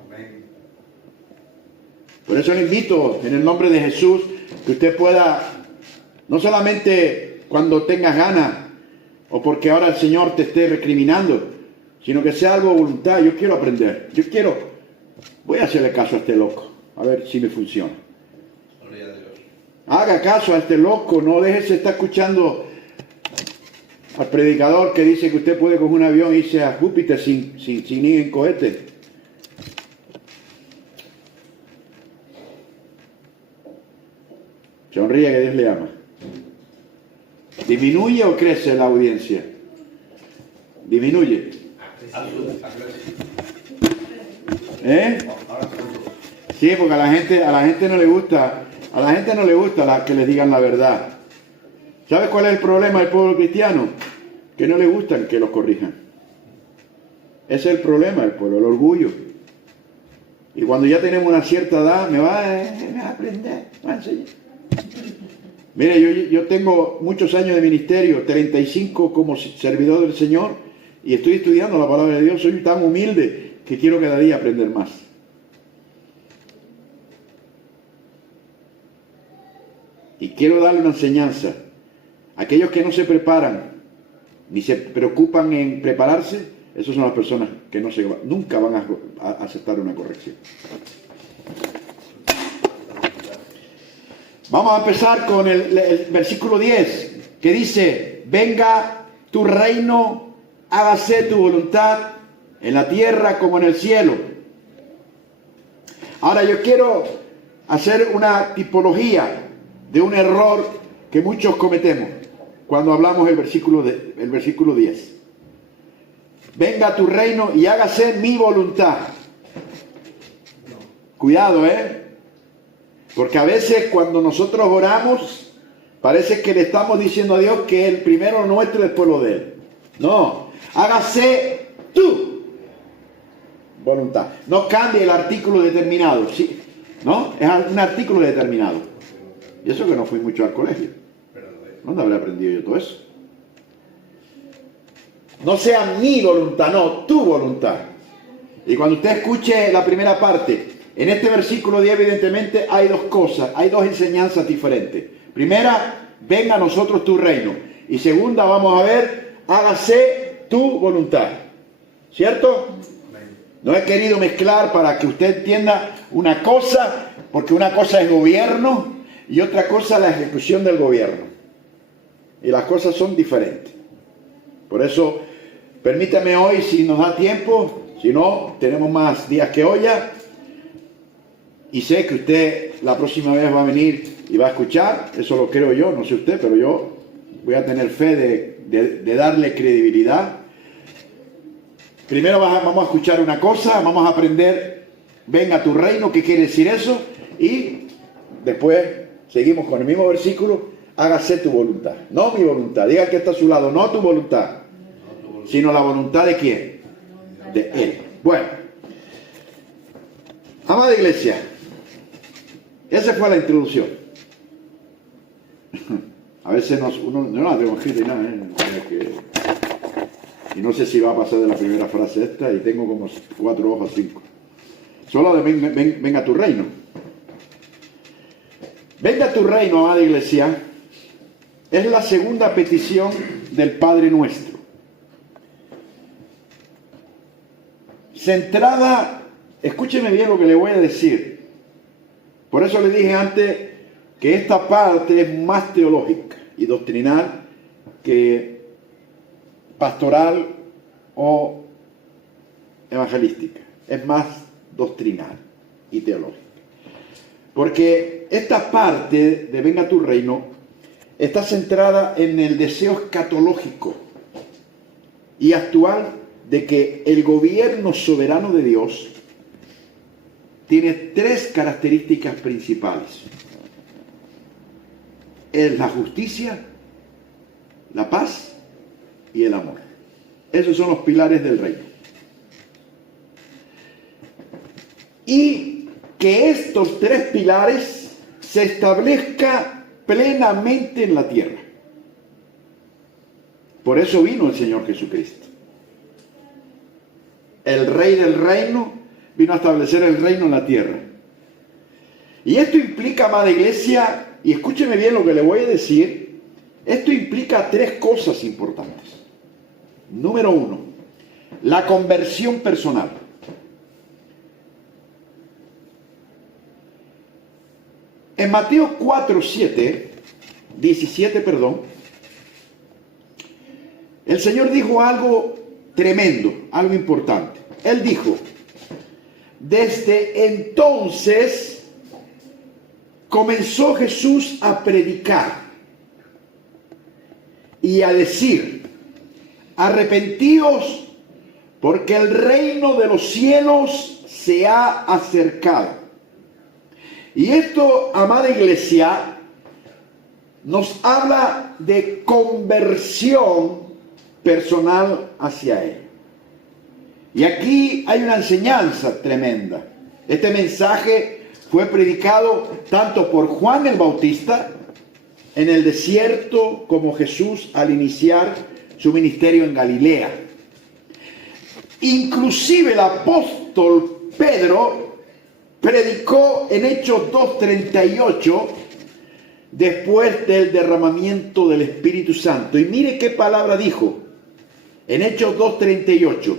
Amén. Por eso le invito en el nombre de Jesús que usted pueda, no solamente cuando tengas ganas o porque ahora el Señor te esté recriminando, sino que sea algo de voluntad. Yo quiero aprender. Voy a hacerle caso a este loco. A ver si me funciona. Gloria a Dios. Haga caso a este loco, no déjese estar escuchando al predicador que dice que usted puede coger un avión y irse a Júpiter sin ir en cohete. Sonríe que Dios le ama. ¿Disminuye o crece la audiencia? Disminuye. ¿Eh? Sí, porque a la gente no le gusta. A la gente no le gusta que les digan la verdad. ¿Sabes cuál es el problema del pueblo cristiano? Que no le gustan que los corrijan. Ese es el problema del pueblo, el orgullo. Y cuando ya tenemos una cierta edad, me va a aprender, me va a enseñar. Mire, yo tengo muchos años de ministerio, 35 como servidor del Señor, y estoy estudiando la palabra de Dios. Soy tan humilde que quiero cada día aprender más. Y quiero darle una enseñanza. Aquellos que no se preparan, ni se preocupan en prepararse, esas son las personas que nunca van a aceptar una corrección. Vamos a empezar con el versículo 10, que dice: venga tu reino, hágase tu voluntad en la tierra como en el cielo. Ahora yo quiero hacer una tipología de un error que muchos cometemos cuando hablamos del versículo 10. Venga tu reino y hágase mi voluntad. Cuidado, porque a veces cuando nosotros oramos, parece que le estamos diciendo a Dios que el primero nuestro y después lo de Él. No, hágase tu voluntad. No cambie el artículo determinado, ¿sí? ¿No? Es un artículo determinado. Y eso que no fui mucho al colegio. ¿Dónde habré aprendido yo todo eso? No sea mi voluntad, no, tu voluntad. Y cuando usted escuche la primera parte, en este versículo 10 evidentemente hay dos cosas, hay dos enseñanzas diferentes. Primera, venga a nosotros tu reino. Y segunda, vamos a ver, hágase tu voluntad. ¿Cierto? No he querido mezclar para que usted entienda una cosa, porque una cosa es gobierno y otra cosa la ejecución del gobierno. Y las cosas son diferentes. Por eso, permítame hoy, si nos da tiempo, si no, tenemos más días que olla. Y sé que usted la próxima vez va a venir y va a escuchar, eso lo creo yo, no sé usted, pero yo voy a tener fe de darle credibilidad. Primero vamos a escuchar una cosa, vamos a aprender, venga tu reino, ¿qué quiere decir eso? Y después seguimos con el mismo versículo, hágase tu voluntad, no mi voluntad. Diga que está a su lado, no tu voluntad, sino la voluntad de ¿quién? De Él. Bueno, amada iglesia, esa fue la introducción. A veces uno no la tengo escrita y nada, y no sé si va a pasar de la primera frase esta, y tengo como 4 hojas, 5. Solo de venga tu reino. Venga tu reino, amada iglesia, es la segunda petición del Padre Nuestro. Centrada, escúcheme bien lo que le voy a decir. Por eso le dije antes que esta parte es más teológica y doctrinal que pastoral o evangelística. Es más doctrinal y teológica. Porque esta parte de venga tu reino está centrada en el deseo escatológico y actual de que el gobierno soberano de Dios tiene 3 características principales. Es la justicia, la paz y el amor. Esos son los pilares del reino. Y que estos 3 pilares se establezcan plenamente en la tierra. Por eso vino el Señor Jesucristo. El Rey del reino vino a establecer el reino en la tierra. Y esto implica, amada iglesia, y escúcheme bien lo que le voy a decir, esto implica 3 cosas importantes. Número 1, la conversión personal. En Mateo 17, el Señor dijo algo tremendo, algo importante. Él dijo: desde entonces comenzó Jesús a predicar y a decir: arrepentíos, porque el reino de los cielos se ha acercado. Y esto, amada iglesia, nos habla de conversión personal hacia Él. Y aquí hay una enseñanza tremenda. Este mensaje fue predicado tanto por Juan el Bautista en el desierto como Jesús al iniciar su ministerio en Galilea. Inclusive el apóstol Pedro predicó en Hechos 2:38 después del derramamiento del Espíritu Santo. Y mire qué palabra dijo en Hechos 2:38.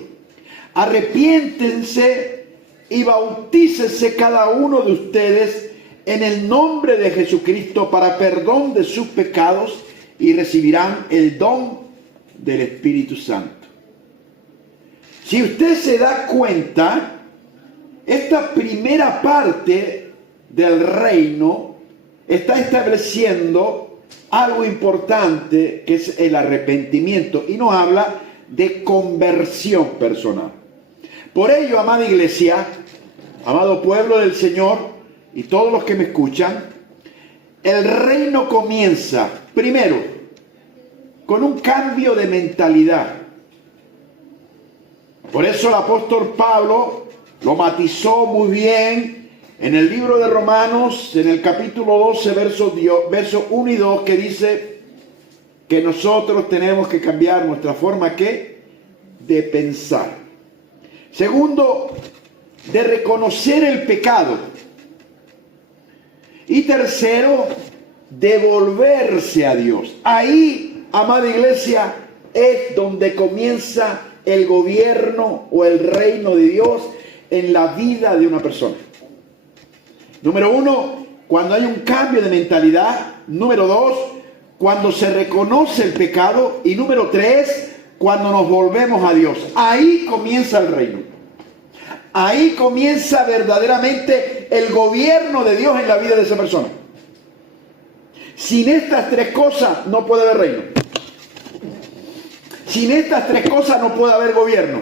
Arrepiéntense y bautícense cada uno de ustedes en el nombre de Jesucristo para perdón de sus pecados y recibirán el don del Espíritu Santo. Si usted se da cuenta, esta primera parte del reino está estableciendo algo importante, que es el arrepentimiento, y nos habla de conversión personal. Por ello, amada iglesia, amado pueblo del Señor y todos los que me escuchan, el reino comienza primero con un cambio de mentalidad. Por eso el apóstol Pablo lo matizó muy bien en el libro de Romanos, en el capítulo 12, versos 1 y 2, que dice que nosotros tenemos que cambiar nuestra forma de pensar. Segundo, de reconocer el pecado. Y tercero, de volverse a Dios. Ahí, amada iglesia, es donde comienza el gobierno o el reino de Dios en la vida de una persona. Número 1, cuando hay un cambio de mentalidad. Número 2, cuando se reconoce el pecado. Y número 3, cuando nos volvemos a Dios. Ahí comienza el reino. Ahí comienza verdaderamente el gobierno de Dios en la vida de esa persona. Sin estas tres cosas no puede haber reino. Sin estas tres cosas no puede haber gobierno.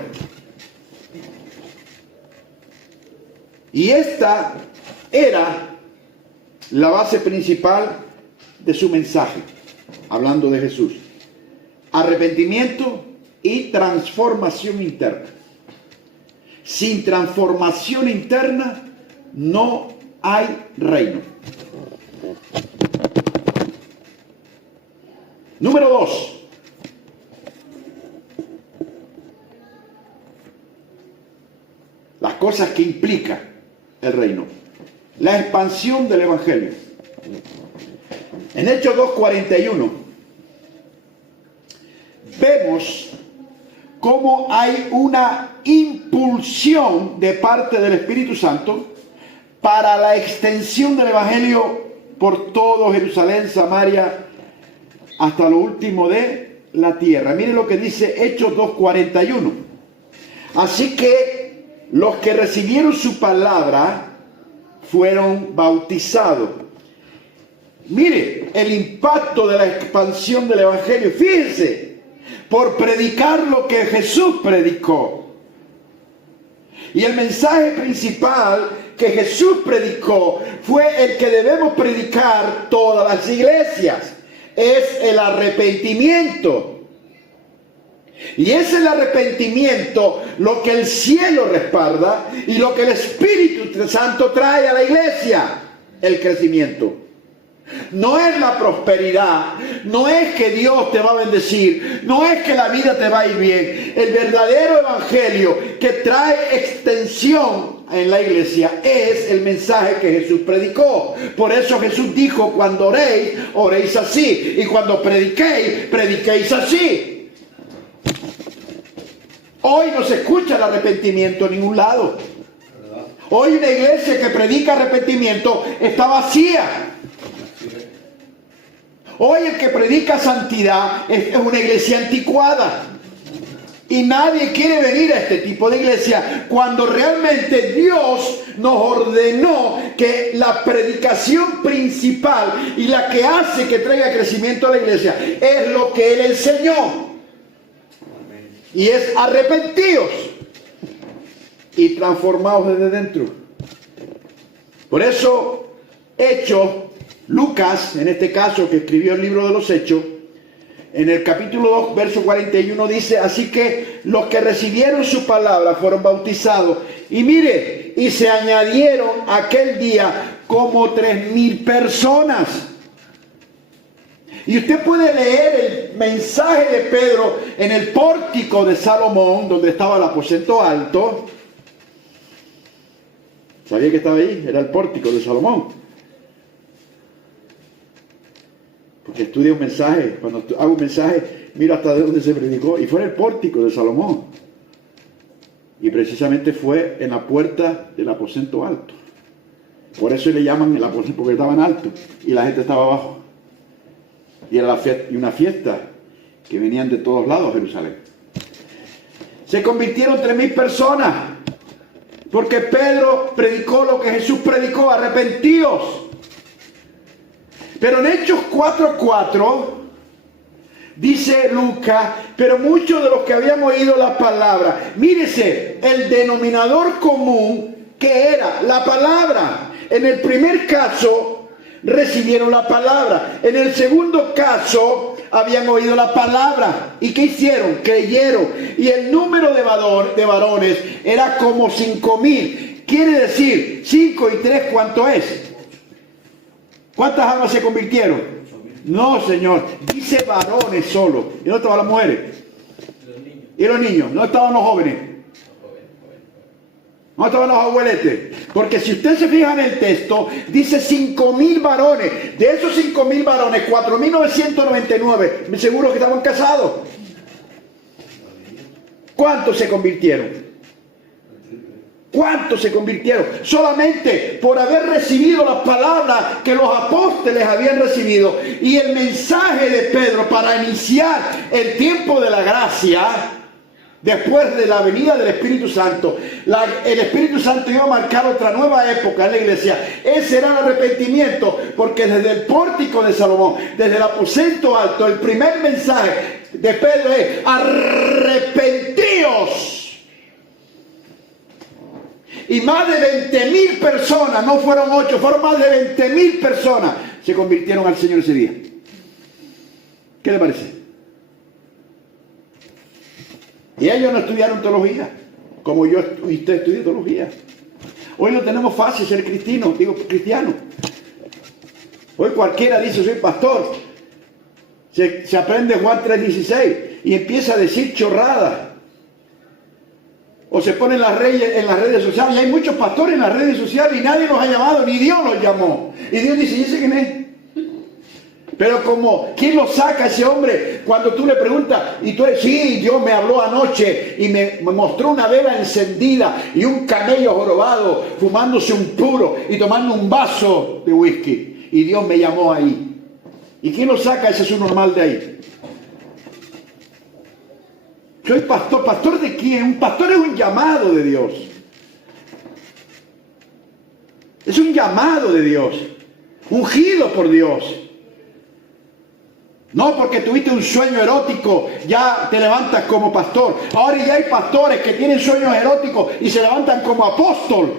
Y esta era la base principal de su mensaje, hablando de Jesús. Arrepentimiento y transformación interna. Sin transformación interna no hay reino. Número 2. Las cosas que implica el reino. La expansión del Evangelio. En Hechos 2:41 vemos cómo hay una impulsión de parte del Espíritu Santo para la extensión del Evangelio por todo Jerusalén, Samaria, hasta lo último de la tierra. Miren lo que dice Hechos 2:41. Así que los que recibieron su palabra fueron bautizados. Mire el impacto de la expansión del Evangelio. Fíjense, por predicar lo que Jesús predicó. Y el mensaje principal que Jesús predicó fue el que debemos predicar todas las iglesias. Es el arrepentimiento. Y es el arrepentimiento lo que el cielo respalda y lo que el Espíritu Santo trae a la iglesia, el crecimiento. No es la prosperidad, no es que Dios te va a bendecir, no es que la vida te va a ir bien. El verdadero evangelio que trae extensión en la iglesia es el mensaje que Jesús predicó. Por eso Jesús dijo: cuando oréis, oréis así, y cuando prediquéis, prediquéis así. Hoy no se escucha el arrepentimiento en ningún lado. Hoy una iglesia que predica arrepentimiento está vacía. Hoy el que predica santidad es una iglesia anticuada. Y nadie quiere venir a este tipo de iglesia cuando realmente Dios nos ordenó que la predicación principal y la que hace que traiga crecimiento a la iglesia es lo que Él enseñó. Y es arrepentidos y transformados desde dentro. Por eso, Lucas, en este caso, que escribió el libro de los Hechos, en el capítulo 2, verso 41, dice: así que los que recibieron su palabra fueron bautizados. Y mire, y se añadieron aquel día como 3,000 personas. Y usted puede leer mensaje de Pedro en el pórtico de Salomón, donde estaba el aposento alto. ¿Sabía que estaba ahí? Era el pórtico de Salomón. Porque estudio un mensaje, cuando hago un mensaje, miro hasta de dónde se predicó, y fue en el pórtico de Salomón. Y precisamente fue en la puerta del aposento alto. Por eso le llaman el aposento, porque estaban altos y la gente estaba abajo. Y era una fiesta que venían de todos lados a Jerusalén. Se convirtieron 3,000 personas, porque Pedro predicó lo que Jesús predicó: arrepentíos. Pero en Hechos 4:4 dice Lucas, pero muchos de los que habían oído la palabra, mírese, el denominador común que era la palabra. En el primer caso recibieron la palabra, en el segundo caso habían oído la palabra. ¿Y qué hicieron? Creyeron. Y el número de varones era como 5,000. Quiere decir, 5 y 3, ¿cuánto es? ¿Cuántas almas se convirtieron? No, Señor. Dice varones solo. ¿Y no estaban las mujeres? ¿Y los niños? ¿No estaban los jóvenes? ¿No estaban los abueletes? Porque si usted se fija en el texto, dice 5,000 varones. De esos 5,000 varones, 4,999, me seguro que estaban casados. ¿Cuántos se convirtieron? ¿Cuántos se convirtieron? Solamente por haber recibido la palabra que los apóstoles habían recibido y el mensaje de Pedro para iniciar el tiempo de la gracia. Después de la venida del Espíritu Santo, el Espíritu Santo iba a marcar otra nueva época en la iglesia. Ese era el arrepentimiento, porque desde el pórtico de Salomón, desde el aposento alto, el primer mensaje de Pedro es: arrepentíos. Y más de 20,000 personas, no fueron 8, fueron más de 20,000 personas, se convirtieron al Señor ese día. ¿Qué le parece? Y ellos no estudiaron teología, como yo y usted estudió teología. Hoy no tenemos fácil ser cristiano. Hoy cualquiera dice: soy pastor. Se aprende Juan 3:16 y empieza a decir chorradas. O se pone en las redes sociales, y hay muchos pastores en las redes sociales y nadie los ha llamado, ni Dios los llamó. Y Dios dice: ¿y ese quién es? Pero como, ¿quién lo saca a ese hombre? Cuando tú le preguntas, y tú dices: sí, Dios me habló anoche y me mostró una vela encendida y un camello jorobado fumándose un puro y tomando un vaso de whisky. Y Dios me llamó ahí. ¿Y quién lo saca a ese subnormal de ahí? Soy pastor. ¿Pastor de quién? Un pastor es un llamado de Dios. Es un llamado de Dios. Ungido por Dios. No porque tuviste un sueño erótico, ya te levantas como pastor. Ahora ya hay pastores que tienen sueños eróticos y se levantan como apóstol.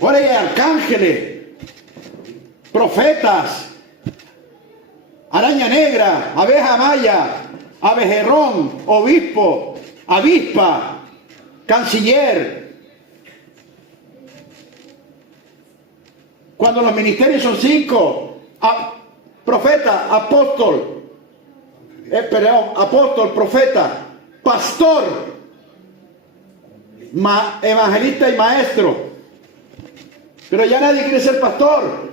Ahora hay arcángeles, profetas, araña negra, abeja maya, abejerrón, obispo, avispa, canciller. Cuando los ministerios son 5, profeta, apóstol, apóstol, profeta, pastor, evangelista y maestro. Pero ya nadie quiere ser pastor.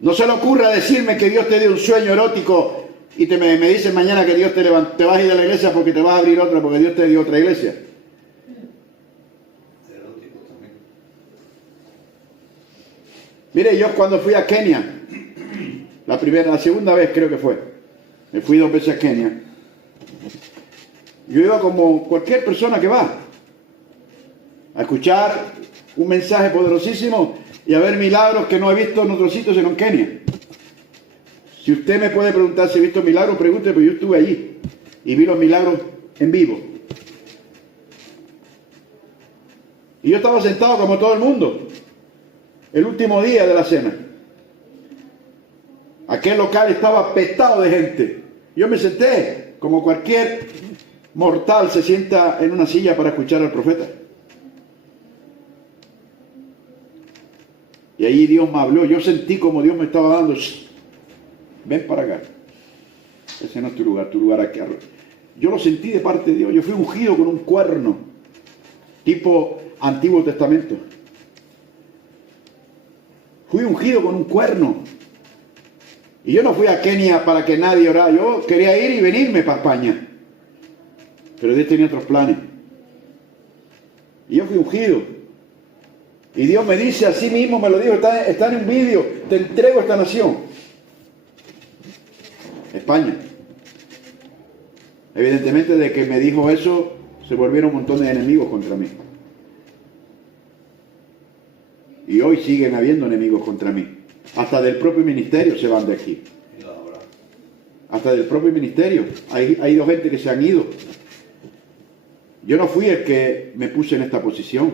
No se le ocurra decirme que Dios te dio un sueño erótico y me dicen mañana que Dios te vas a ir de la iglesia porque te vas a abrir otra, porque Dios te dio otra iglesia. Erótico también. Mire, yo cuando fui a Kenia, la segunda vez creo que fue, me fui 2 veces a Kenia. Yo iba como cualquier persona que va a escuchar un mensaje poderosísimo y a ver milagros que no he visto en otros sitios sino en Kenia. Si usted me puede preguntar si he visto milagros, pregunte, pero yo estuve allí y vi los milagros en vivo. Y yo estaba sentado como todo el mundo, el último día de la cena. Aquel local estaba apestado de gente. Yo me senté, como cualquier mortal se sienta en una silla para escuchar al profeta. Y ahí Dios me habló. Yo sentí como Dios me estaba dando. Ven para acá. Ese no es tu lugar aquí. Yo lo sentí de parte de Dios. Yo fui ungido con un cuerno, tipo Antiguo Testamento. Fui ungido con un cuerno. Y yo no fui a Kenia para que nadie orara. Yo quería ir y venirme para España. Pero Dios tenía otros planes. Y yo fui ungido. Y Dios me dice, así mismo me lo dijo, está en un vídeo, te entrego esta nación. España. Evidentemente, de que me dijo eso, se volvieron un montón de enemigos contra mí. Y hoy siguen habiendo enemigos contra mí. Hasta del propio ministerio se van de aquí. Hasta del propio ministerio. Hay dos gente que se han ido. Yo no fui el que me puse en esta posición.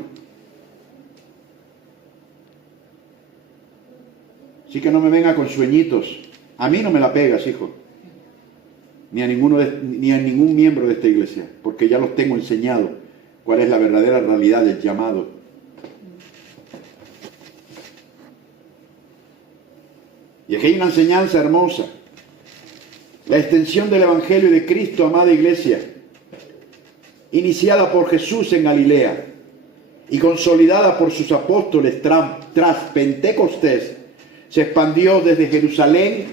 Así que no me venga con sueñitos. A mí no me la pegas, hijo. Ni a ningún miembro de esta iglesia. Porque ya los tengo enseñado cuál es la verdadera realidad del llamado. Y aquí hay una enseñanza hermosa. La extensión del Evangelio de Cristo, amada iglesia, iniciada por Jesús en Galilea y consolidada por sus apóstoles tras Pentecostés, se expandió desde Jerusalén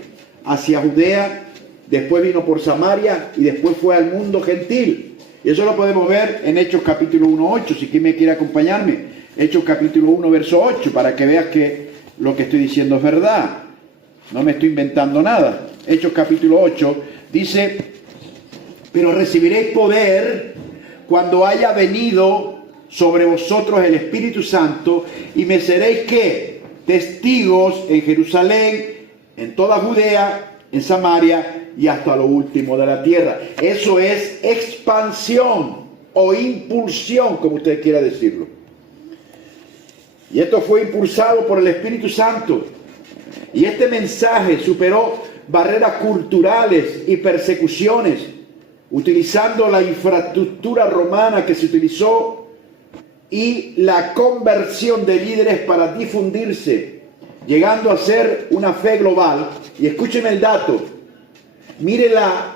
hacia Judea, después vino por Samaria y después fue al mundo gentil. Y eso lo podemos ver en Hechos capítulo 1:8, si quien me quiere acompañarme. Hechos capítulo 1, verso 8, para que veas que lo que estoy diciendo es verdad. No me estoy inventando nada. Hechos capítulo 8 dice: pero recibiréis poder cuando haya venido sobre vosotros el Espíritu Santo, y me seréis ¿qué? Testigos en Jerusalén, en toda Judea, en Samaria y hasta lo último de la tierra. Eso es expansión o impulsión, como usted quiera decirlo. Y esto fue impulsado por el Espíritu Santo. Y este mensaje superó barreras culturales y persecuciones, utilizando la infraestructura romana que se utilizó y la conversión de líderes para difundirse, llegando a ser una fe global. Y escúcheme el dato, mire la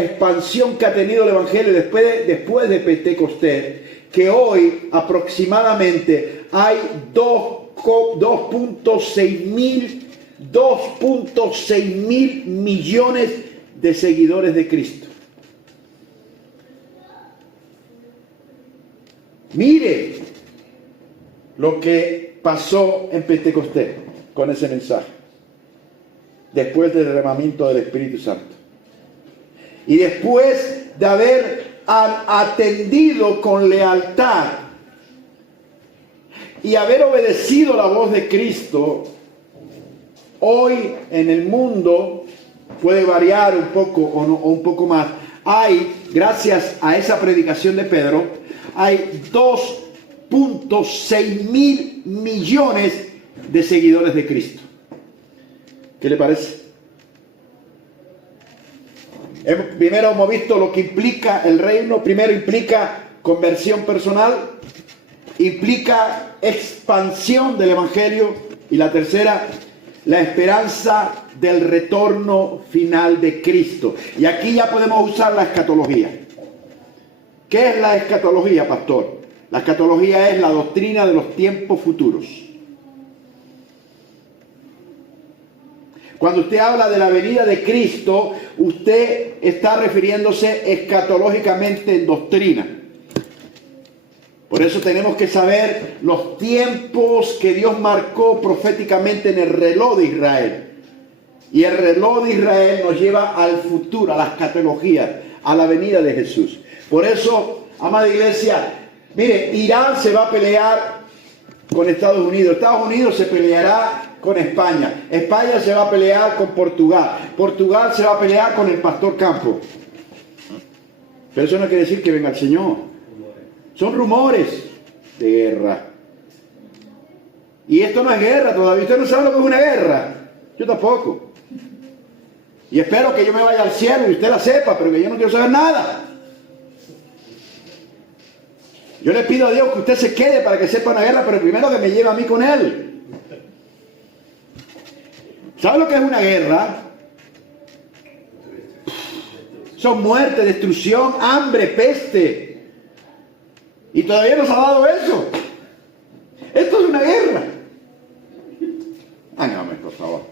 expansión que ha tenido el Evangelio después de Pentecostés, que hoy aproximadamente hay 2.6 mil millones de seguidores de Cristo. Mire lo que pasó en Pentecostés con ese mensaje, después del derramamiento del Espíritu Santo. Y después de haber atendido con lealtad y haber obedecido la voz de Cristo, hoy en el mundo puede variar un poco o un poco más. Hay, gracias a esa predicación de Pedro, hay 2.6 mil millones de seguidores de Cristo. ¿Qué le parece? Primero hemos visto lo que implica el reino. Primero implica conversión personal, implica expansión del Evangelio, y la tercera, la esperanza del retorno final de Cristo. Y aquí ya podemos usar la escatología. ¿Qué es la escatología, pastor? La escatología es la doctrina de los tiempos futuros. Cuando usted habla de la venida de Cristo, usted está refiriéndose escatológicamente en doctrina. Por eso tenemos que saber los tiempos que Dios marcó proféticamente en el reloj de Israel. Y el reloj de Israel nos lleva al futuro, a la escatología, a la venida de Jesús. Por eso, amada iglesia, mire, Irán se va a pelear con Estados Unidos. Estados Unidos se peleará con España. España se va a pelear con Portugal. Portugal se va a pelear con el pastor Campo. Pero eso no quiere decir que venga el Señor. Son rumores de guerra. Y esto no es guerra todavía. Usted no sabe lo que es una guerra. Yo tampoco. Y espero que yo me vaya al cielo y usted la sepa, pero que yo no quiero saber nada. Yo le pido a Dios que usted se quede para que sepa una guerra, pero primero que me lleve a mí con Él. ¿Sabe lo que es una guerra? Son muerte, destrucción, hambre, peste. Y todavía nos ha dado eso. Esto es una guerra. Hágame, por favor.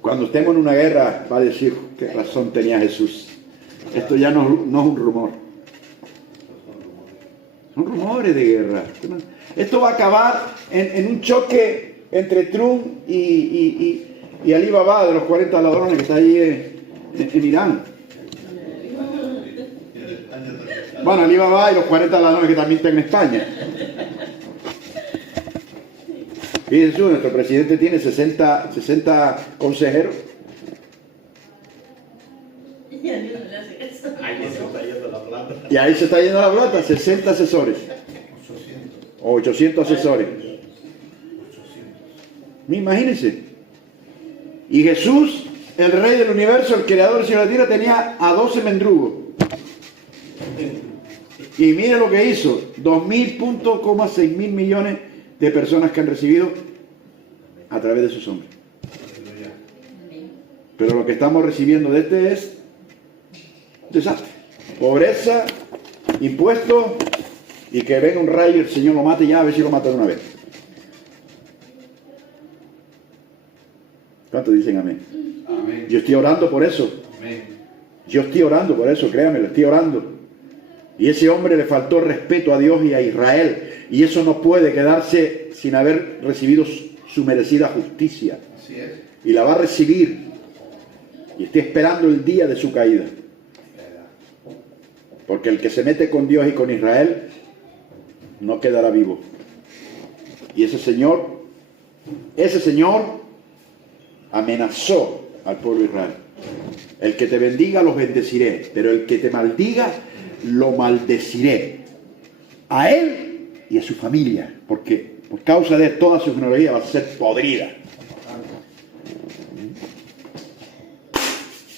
Cuando estemos en una guerra, va a decir qué razón tenía Jesús. Esto ya no es un rumor. Son rumores de guerra. Esto va a acabar en un choque entre Trump y Ali Baba, de los 40 ladrones que está ahí en Irán. Bueno, Ali Baba y los 40 ladrones que también están en España. Fíjense, nuestro presidente tiene 60 consejeros. Y ahí se está yendo la plata, 60 asesores. O 800 asesores. Imagínense. Y Jesús, el rey del universo, el creador del cielo y la tierra, tenía a 12 mendrugos. Y mire lo que hizo. 2.6 mil millones de personas que han recibido a través de sus hombres. Pero lo que estamos recibiendo de este es desastre, pobreza, impuestos, y que venga un rayo y el Señor lo mate ya, a ver si lo mata de una vez. ¿Cuántos dicen amén? Amén. Yo estoy orando por eso. Amén. Yo estoy orando por eso, créanme, lo estoy orando. Y ese hombre le faltó respeto a Dios y a Israel, y eso no puede quedarse sin haber recibido su merecida justicia. Así es. Y la va a recibir, y estoy esperando el día de su caída. Porque el que se mete con Dios y con Israel no quedará vivo. Y ese señor amenazó al pueblo de Israel. El que te bendiga los bendeciré, pero el que te maldiga lo maldeciré. A él y a su familia, porque por causa de toda su genealogía va a ser podrida.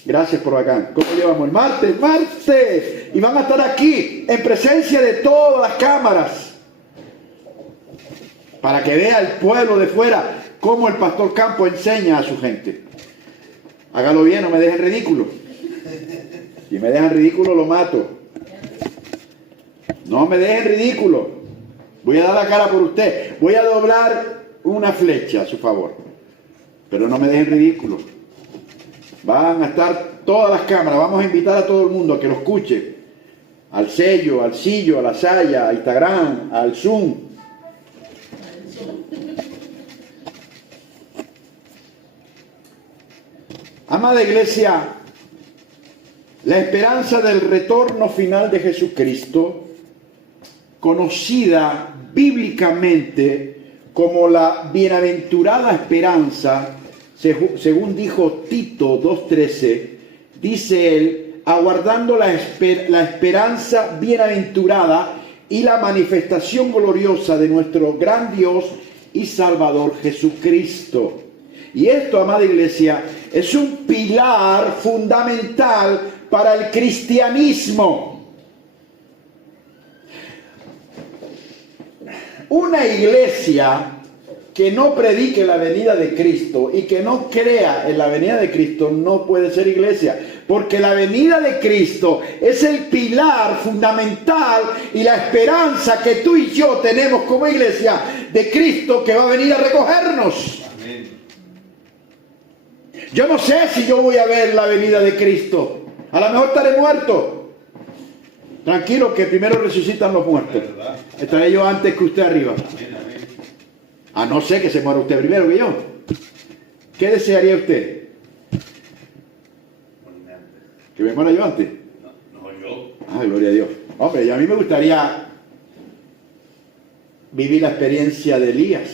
Gracias por acá. ¿Cómo llevamos? El martes, martes. Y van a estar aquí en presencia de todas las cámaras para que vea el pueblo de fuera cómo el pastor Campo enseña a su gente. Hágalo bien, no me dejen ridículo. Si me dejan ridículo, lo mato. No me dejen ridículo. Voy a dar la cara por usted. Voy a doblar una flecha a su favor. Pero no me dejen ridículo. Van a estar todas las cámaras. Vamos a invitar a todo el mundo a que lo escuche. Al sello, al sillo, a la saya, a Instagram, al Zoom. Amada iglesia, la esperanza del retorno final de Jesucristo, conocida bíblicamente como la bienaventurada esperanza, según dijo Tito 2:13, dice él, aguardando la esperanza bienaventurada y la manifestación gloriosa de nuestro gran Dios y Salvador Jesucristo. Y esto, amada iglesia, es un pilar fundamental para el cristianismo. Una iglesia que no predique la venida de Cristo y que no crea en la venida de Cristo no puede ser iglesia, porque la venida de Cristo es el pilar fundamental y la esperanza que tú y yo tenemos como iglesia de Cristo que va a venir a recogernos. Amén. Yo no sé si yo voy a ver la venida de Cristo, a lo mejor estaré muerto. Tranquilo, que primero resucitan los muertos. Estaré yo antes que usted arriba. A no ser que se muera usted primero que yo. ¿Qué desearía usted? ¿Que me muera yo antes? No, yo. Ah, gloria a Dios. Hombre, y a mí me gustaría vivir la experiencia de Elías.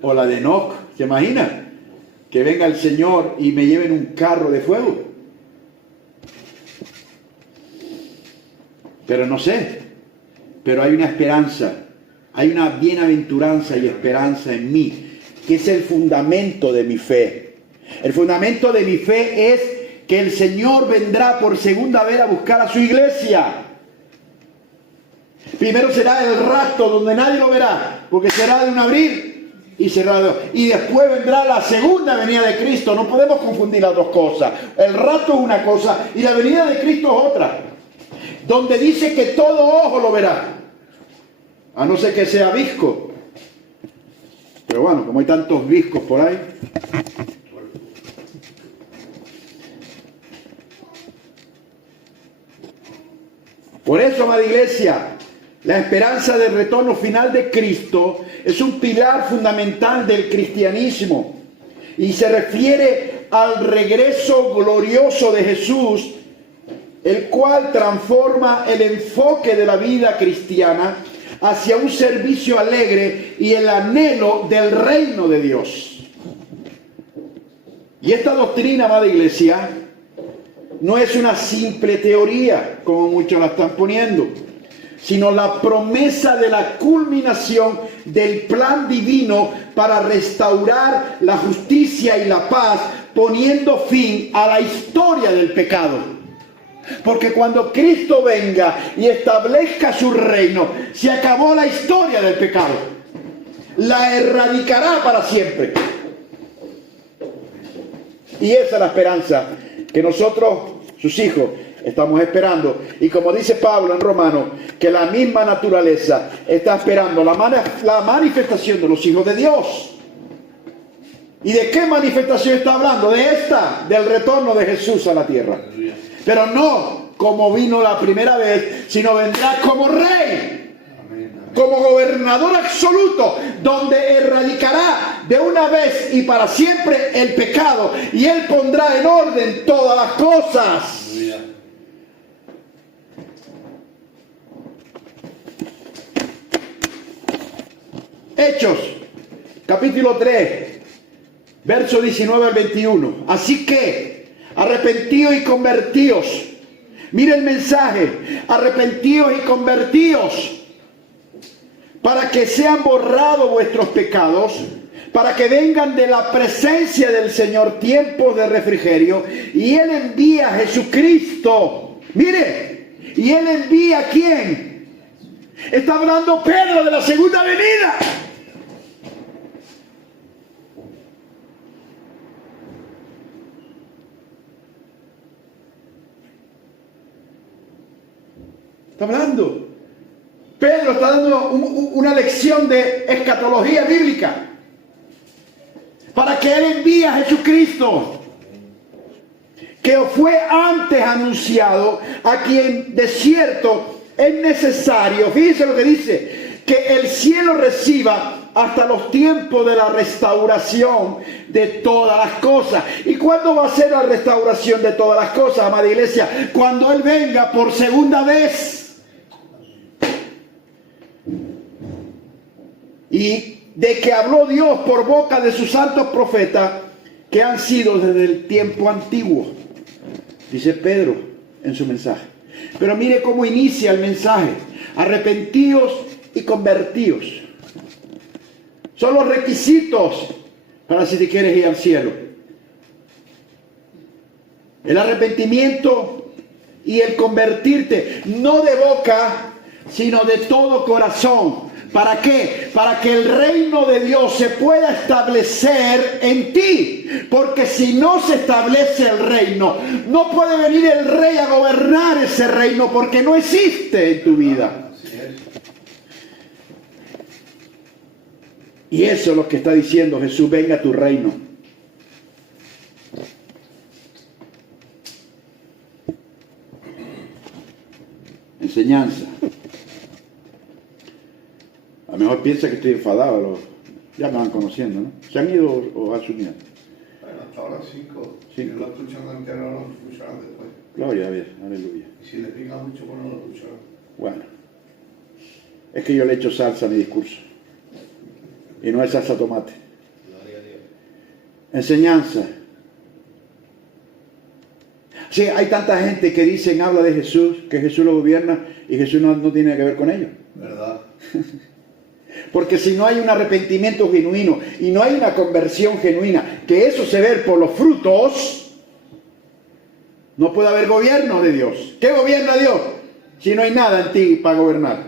O la de Enoc. ¿Se imagina? Que venga el Señor y me lleve en un carro de fuego. Pero no sé. Pero hay una esperanza. Hay una bienaventuranza y esperanza en mí, que es el fundamento de mi fe. El fundamento de mi fe es que el Señor vendrá por segunda vez a buscar a su iglesia. Primero será el rapto, donde nadie lo verá, porque será de un abrir y cerrar de otro. Y después vendrá la segunda venida de Cristo. No podemos confundir las dos cosas. El rapto es una cosa y la venida de Cristo es otra. Donde dice que todo ojo lo verá, a no ser que sea visco. Pero bueno, como hay tantos viscos por ahí. Por eso, amada iglesia, la esperanza del retorno final de Cristo es un pilar fundamental del cristianismo y se refiere al regreso glorioso de Jesús, el cual transforma el enfoque de la vida cristiana hacia un servicio alegre y el anhelo del reino de Dios. Y esta doctrina, amada iglesia, no es una simple teoría, como muchos la están poniendo, sino la promesa de la culminación del plan divino para restaurar la justicia y la paz, poniendo fin a la historia del pecado. Porque cuando Cristo venga y establezca su reino, se acabó la historia del pecado. La erradicará para siempre. Y esa es la esperanza que nosotros, sus hijos, estamos esperando. Y como dice Pablo en Romanos, que la misma naturaleza está esperando la manifestación de los hijos de Dios. ¿Y de qué manifestación está hablando? De esta, del retorno de Jesús a la tierra. Pero no como vino la primera vez, sino vendrá como rey, como gobernador absoluto, donde erradicará de una vez y para siempre el pecado, y Él pondrá en orden todas las cosas. Hechos, capítulo 3, verso 19 al 21. Así que, arrepentíos y convertíos. Mire el mensaje, arrepentíos y convertíos, para que sean borrados vuestros pecados, para que vengan de la presencia del Señor tiempos de refrigerio, y Él envía a Jesucristo. Mire, y Él envía ¿a quién? Está hablando Pedro de la segunda venida. Está hablando. Pedro está dando una lección de escatología bíblica. Para que Él envíe a Jesucristo, que fue antes anunciado, a quien de cierto es necesario, fíjense lo que dice, que el cielo reciba hasta los tiempos de la restauración de todas las cosas. ¿Y cuándo va a ser la restauración de todas las cosas, amada iglesia? Cuando Él venga por segunda vez. Y de que habló Dios por boca de sus santos profetas, que han sido desde el tiempo antiguo, dice Pedro en su mensaje. Pero mire cómo inicia el mensaje: arrepentíos y convertíos. Son los requisitos para si te quieres ir al cielo. El arrepentimiento y el convertirte, no de boca, sino de todo corazón. ¿Para qué? Para que el reino de Dios se pueda establecer en ti. Porque si no se establece el reino, no puede venir el rey a gobernar ese reino, porque no existe en tu vida. Y eso es lo que está diciendo Jesús: venga a tu reino. Enseñanza. A lo mejor piensa que estoy enfadado, ya me van conociendo, ¿no? ¿Se han ido o han subido? Bueno, hasta ahora 5. Si lo escuchan antes, ahora lo escucharán después. Gloria a Dios, aleluya. Y si les pica mucho, pues no lo escucharán. Bueno, es que yo le echo salsa a mi discurso. Y no es salsa tomate. Gloria a Dios. Enseñanza. Sí, hay tanta gente que dicen, habla de Jesús, que Jesús lo gobierna, y Jesús no tiene que ver con ellos. ¿Verdad? Porque si no hay un arrepentimiento genuino y no hay una conversión genuina, que eso se ve por los frutos, no puede haber gobierno de Dios. ¿Qué gobierna Dios? Si no hay nada en ti para gobernar.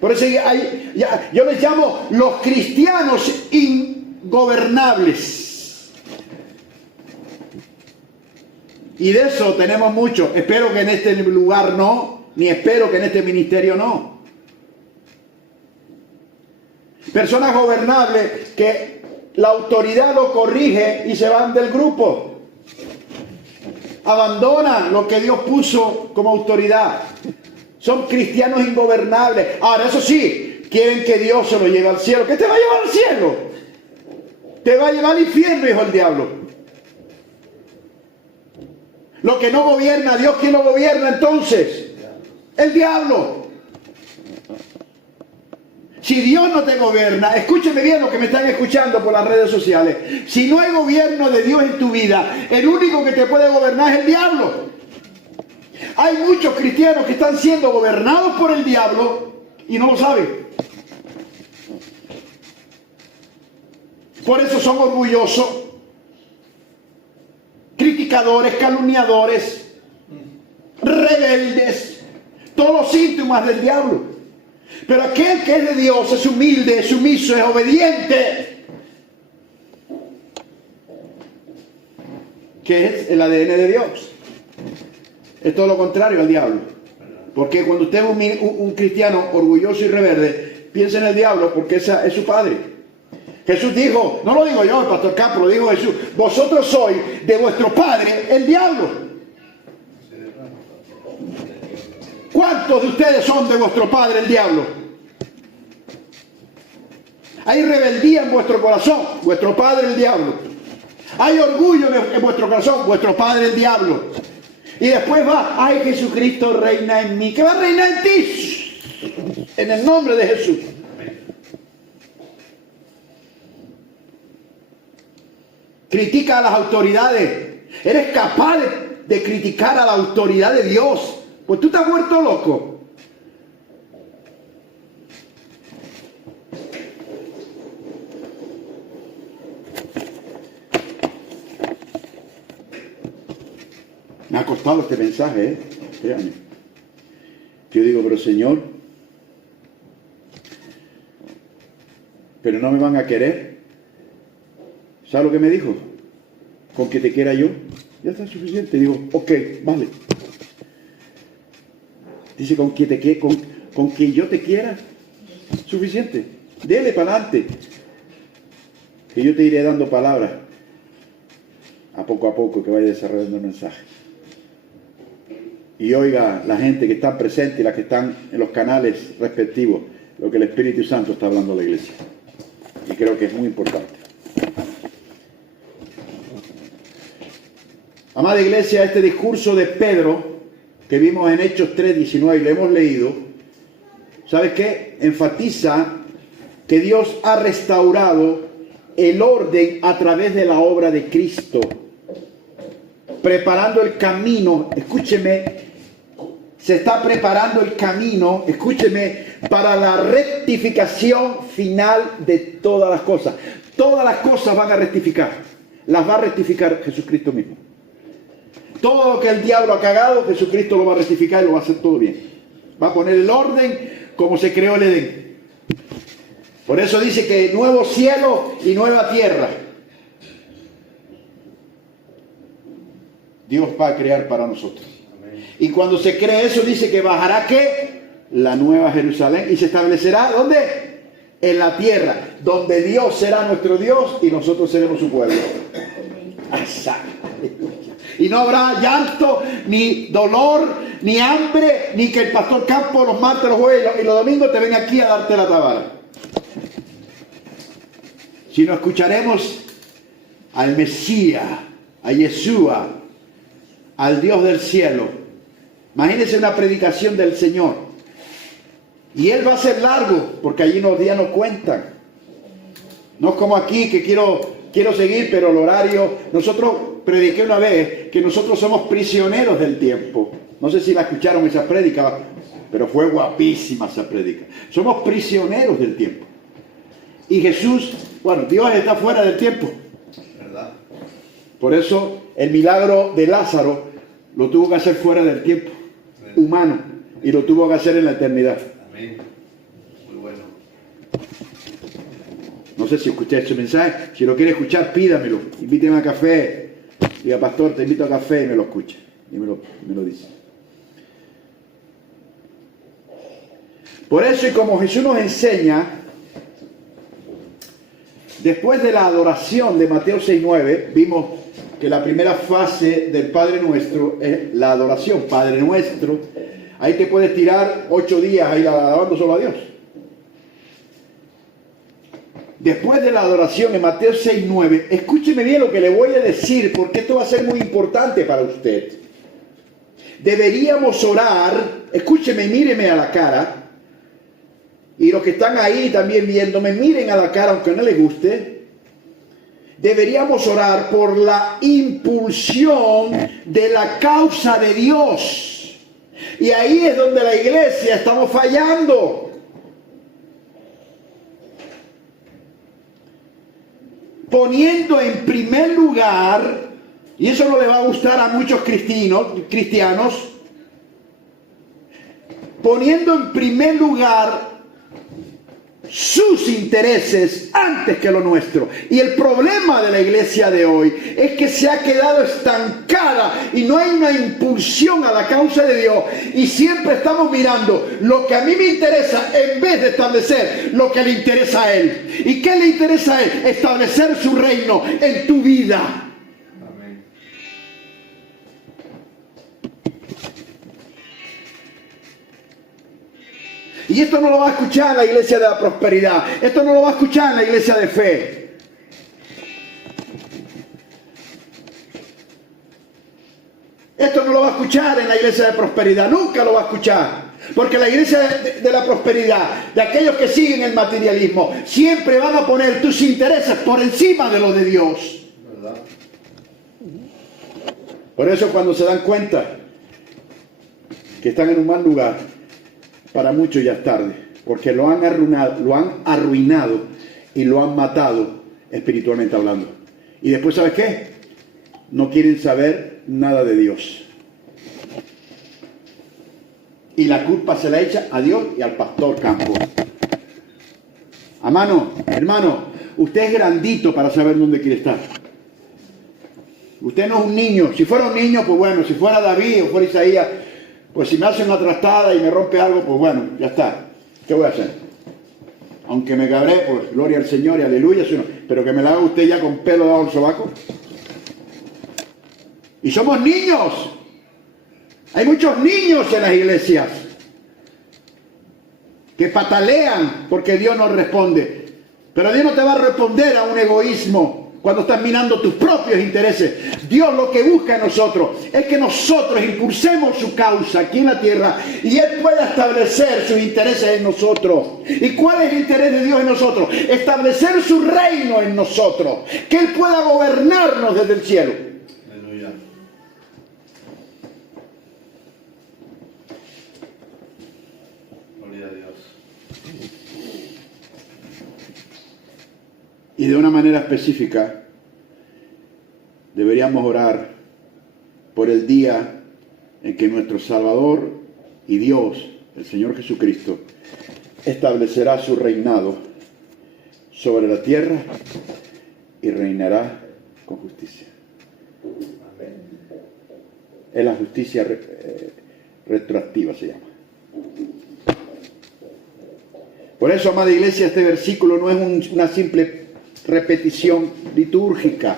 Por eso yo les llamo los cristianos ingobernables. Y de eso tenemos mucho. Espero que en este lugar no, ni espero que en este ministerio no. Personas gobernables que la autoridad lo corrige y se van del grupo. Abandonan lo que Dios puso como autoridad. Son cristianos ingobernables. Ahora, eso sí, quieren que Dios se lo lleve al cielo. ¿Qué te va a llevar al cielo? Te va a llevar al infierno, hijo del diablo. Lo que no gobierna Dios, ¿quién lo gobierna entonces? El diablo. Si Dios no te gobierna, escúcheme bien lo que me están escuchando por las redes sociales. Si no hay gobierno de Dios en tu vida, el único que te puede gobernar es el diablo. Hay muchos cristianos que están siendo gobernados por el diablo y no lo saben. Por eso son orgullosos, criticadores, calumniadores, rebeldes, todos los síntomas del diablo. Pero aquel que es de Dios es humilde, es sumiso, es obediente. ¿Qué es el ADN de Dios? Es todo lo contrario al diablo. Porque cuando usted es un cristiano orgulloso y rebelde, piensa en el diablo porque ese es su padre. Jesús dijo, no lo digo yo, el pastor Campo, lo dijo Jesús, vosotros sois de vuestro padre el diablo. ¿Cuántos de ustedes son de vuestro padre el diablo? Hay rebeldía en vuestro corazón, vuestro padre el diablo. Hay orgullo en vuestro corazón, vuestro padre el diablo. Y después va, ay, Jesucristo reina en mí. ¿Qué va a reinar en ti? En el nombre de Jesús. Critica a las autoridades. Eres capaz de criticar a la autoridad de Dios. Pues tú te has vuelto loco. Me ha costado este mensaje, créanme. Yo digo, pero Señor, pero no me van a querer. ¿Sabes lo que me dijo? Con que te quiera yo, ya está suficiente. Digo, ok, vale. Dice, con que yo te quiera, suficiente. Dele para adelante. Que yo te iré dando palabras a poco que vaya desarrollando el mensaje. Y oiga la gente que está presente y la que están en los canales respectivos, lo que el Espíritu Santo está hablando a la iglesia. Y creo que es muy importante. Amada iglesia, este discurso de Pedro, que vimos en Hechos 3:19 y lo hemos leído, ¿sabes qué? Enfatiza que Dios ha restaurado el orden a través de la obra de Cristo, preparando el camino, escúcheme, se está preparando el camino, escúcheme, para la rectificación final de todas las cosas. Todas las cosas van a rectificar, las va a rectificar Jesucristo mismo. Todo lo que el diablo ha cagado, Jesucristo lo va a rectificar y lo va a hacer todo bien. Va a poner el orden como se creó el Edén. Por eso dice que nuevo cielo y nueva tierra. Dios va a crear para nosotros. Y cuando se cree eso, dice que bajará ¿qué? La nueva Jerusalén. Y se establecerá, ¿dónde? En la tierra, donde Dios será nuestro Dios y nosotros seremos su pueblo. Y no habrá llanto, ni dolor, ni hambre, ni que el pastor Campo los martes, los jueves y los domingos te venga aquí a darte la tabara. Sino escucharemos al Mesías, a Yeshua, al Dios del cielo. Imagínense una predicación del Señor. Y Él va a ser largo, porque allí los días no cuentan. No es como aquí que quiero seguir, pero el horario... Nosotros prediqué una vez que nosotros somos prisioneros del tiempo. No sé si la escucharon esa prédica, pero fue guapísima esa prédica. Somos prisioneros del tiempo. Y Jesús, bueno, Dios está fuera del tiempo. ¿Verdad? Por eso el milagro de Lázaro lo tuvo que hacer fuera del tiempo humano y lo tuvo que hacer en la eternidad. Amén. Muy bueno. No sé si escuché ese mensaje. Si lo quiere escuchar, pídamelo. Invíteme a café. Diga, pastor, te invito a café y me lo escucha. Y me lo dice. Por eso, y como Jesús nos enseña, después de la adoración de Mateo 6:9, vimos que la primera fase del Padre Nuestro es la adoración. Padre Nuestro, ahí te puedes tirar 8 días ahí alabando solo a Dios. Después de la adoración en Mateo 6:9, escúcheme bien lo que le voy a decir, porque esto va a ser muy importante para usted. Deberíamos orar, escúcheme, míreme a la cara, y los que están ahí también viéndome, miren a la cara aunque no les guste. Deberíamos orar por la impulsión de la causa de Dios. Y ahí es donde la iglesia estamos fallando. Poniendo en primer lugar, y eso no le va a gustar a muchos cristianos, poniendo en primer lugar sus intereses antes que lo nuestro. Y el problema de la iglesia de hoy es que se ha quedado estancada y no hay una impulsión a la causa de Dios, y siempre estamos mirando lo que a mí me interesa en vez de establecer lo que le interesa a Él. ¿Y qué le interesa a Él? Establecer su reino en tu vida. Amén. Y esto no lo va a escuchar en la iglesia de la prosperidad. Esto no lo va a escuchar en la iglesia de fe. Esto no lo va a escuchar en la iglesia de prosperidad. Nunca lo va a escuchar. Porque la iglesia de la prosperidad, de aquellos que siguen el materialismo, siempre van a poner tus intereses por encima de los de Dios. ¿Verdad? Por eso cuando se dan cuenta que están en un mal lugar, para muchos ya es tarde, porque lo han arruinado y lo han matado espiritualmente hablando. Y después, ¿sabes qué? No quieren saber nada de Dios. Y la culpa se la echa a Dios y al pastor Campo. Hermano, usted es grandito para saber dónde quiere estar. Usted no es un niño. Si fuera un niño, pues bueno, si fuera David o fuera Isaías, pues si me hace una trastada y me rompe algo, pues bueno, ya está. ¿Qué voy a hacer? Aunque me cabré, pues gloria al Señor y aleluya, pero que me la haga usted ya con pelo debajo del sobaco. Y somos niños. Hay muchos niños en las iglesias que patalean porque Dios no responde. Pero Dios no te va a responder a un egoísmo cuando estás mirando tus propios intereses. Dios lo que busca en nosotros es que nosotros impulsemos su causa aquí en la tierra y Él pueda establecer sus intereses en nosotros. ¿Y cuál es el interés de Dios en nosotros? Establecer su reino en nosotros, que Él pueda gobernarnos desde el cielo. Aleluya. Gloria a Dios. Y de una manera específica, deberíamos orar por el día en que nuestro Salvador y Dios, el Señor Jesucristo, establecerá su reinado sobre la tierra y reinará con justicia. Amén. Es la justicia retroactiva, se llama. Por eso, amada iglesia, este versículo no es una simple repetición litúrgica.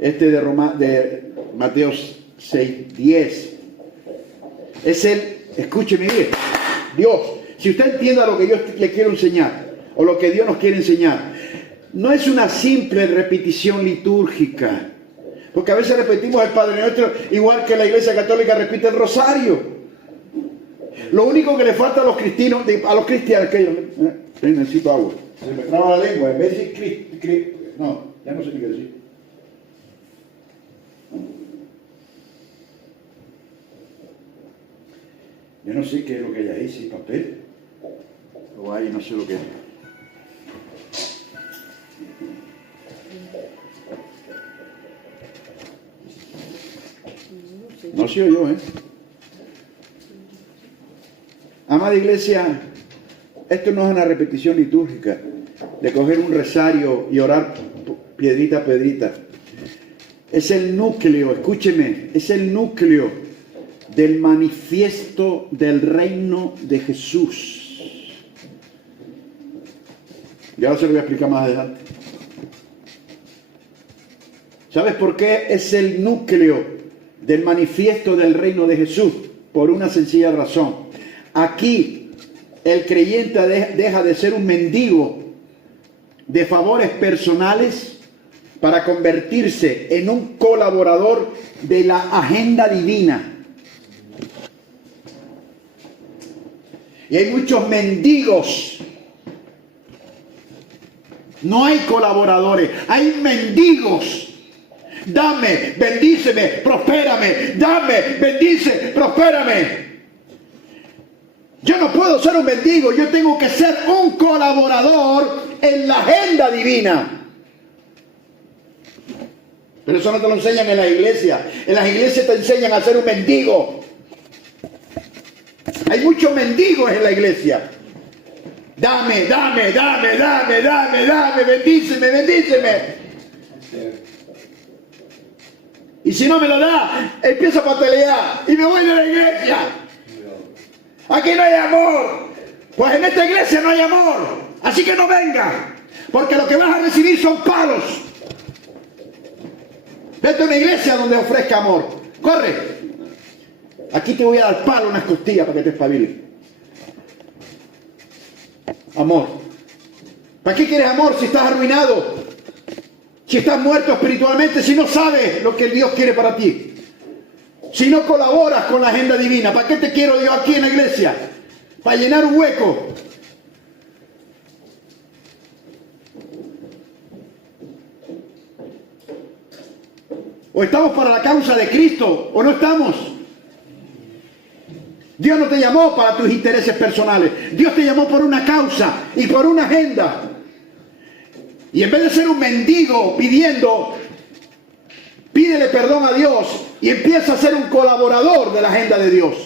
Este de Mateo 6:10 es escúcheme bien, Dios, si usted entienda lo que yo le quiero enseñar o lo que Dios nos quiere enseñar, no es una simple repetición litúrgica, porque a veces repetimos el Padre Nuestro igual que la Iglesia Católica repite el Rosario. Lo único que le falta a los cristianos que necesito agua. Se me traba la lengua, en vez de decir no, ya no sé ni qué decir. Yo no sé qué es lo que hay ahí, si papel o hay, no sé lo que es. No se oyó, ¿eh? Amada iglesia, esto no es una repetición litúrgica de coger un rosario y orar piedrita a piedrita. Es el núcleo, escúcheme, es el núcleo del manifiesto del reino de Jesús. Ya ahora se lo voy a explicar más adelante. ¿Sabes por qué es el núcleo del manifiesto del reino de Jesús? Por una sencilla razón. Aquí el creyente deja de ser un mendigo de favores personales para convertirse en un colaborador de la agenda divina. Y hay muchos mendigos. No hay colaboradores, hay mendigos. Dame, bendíceme, prospérame. Dame, bendice, prospérame. Yo no puedo ser un mendigo, yo tengo que ser un colaborador en la agenda divina. Pero eso no te lo enseñan en la iglesia. En las iglesias te enseñan a ser un mendigo. Hay muchos mendigos en la iglesia. Dame, dame, dame, dame, dame, dame, bendíceme, bendíceme. Y si no me lo da, empiezo a patalear y me voy de la iglesia. Aquí no hay amor. Pues en esta iglesia no hay amor. Así que no venga. Porque lo que vas a recibir son palos. Vete a una iglesia donde ofrezca amor. Corre. Aquí te voy a dar palo, unas costillas para que te espabiles. Amor. ¿Para qué quieres amor si estás arruinado? Si estás muerto espiritualmente, si no sabes lo que Dios quiere para ti. Si no colaboras con la agenda divina, ¿para qué te quiero yo aquí en la iglesia? Para llenar un hueco. O estamos para la causa de Cristo, o no estamos. Dios no te llamó para tus intereses personales. Dios te llamó por una causa y por una agenda. Y en vez de ser un mendigo pidiendo, pídele perdón a Dios y empieza a ser un colaborador de la agenda de Dios.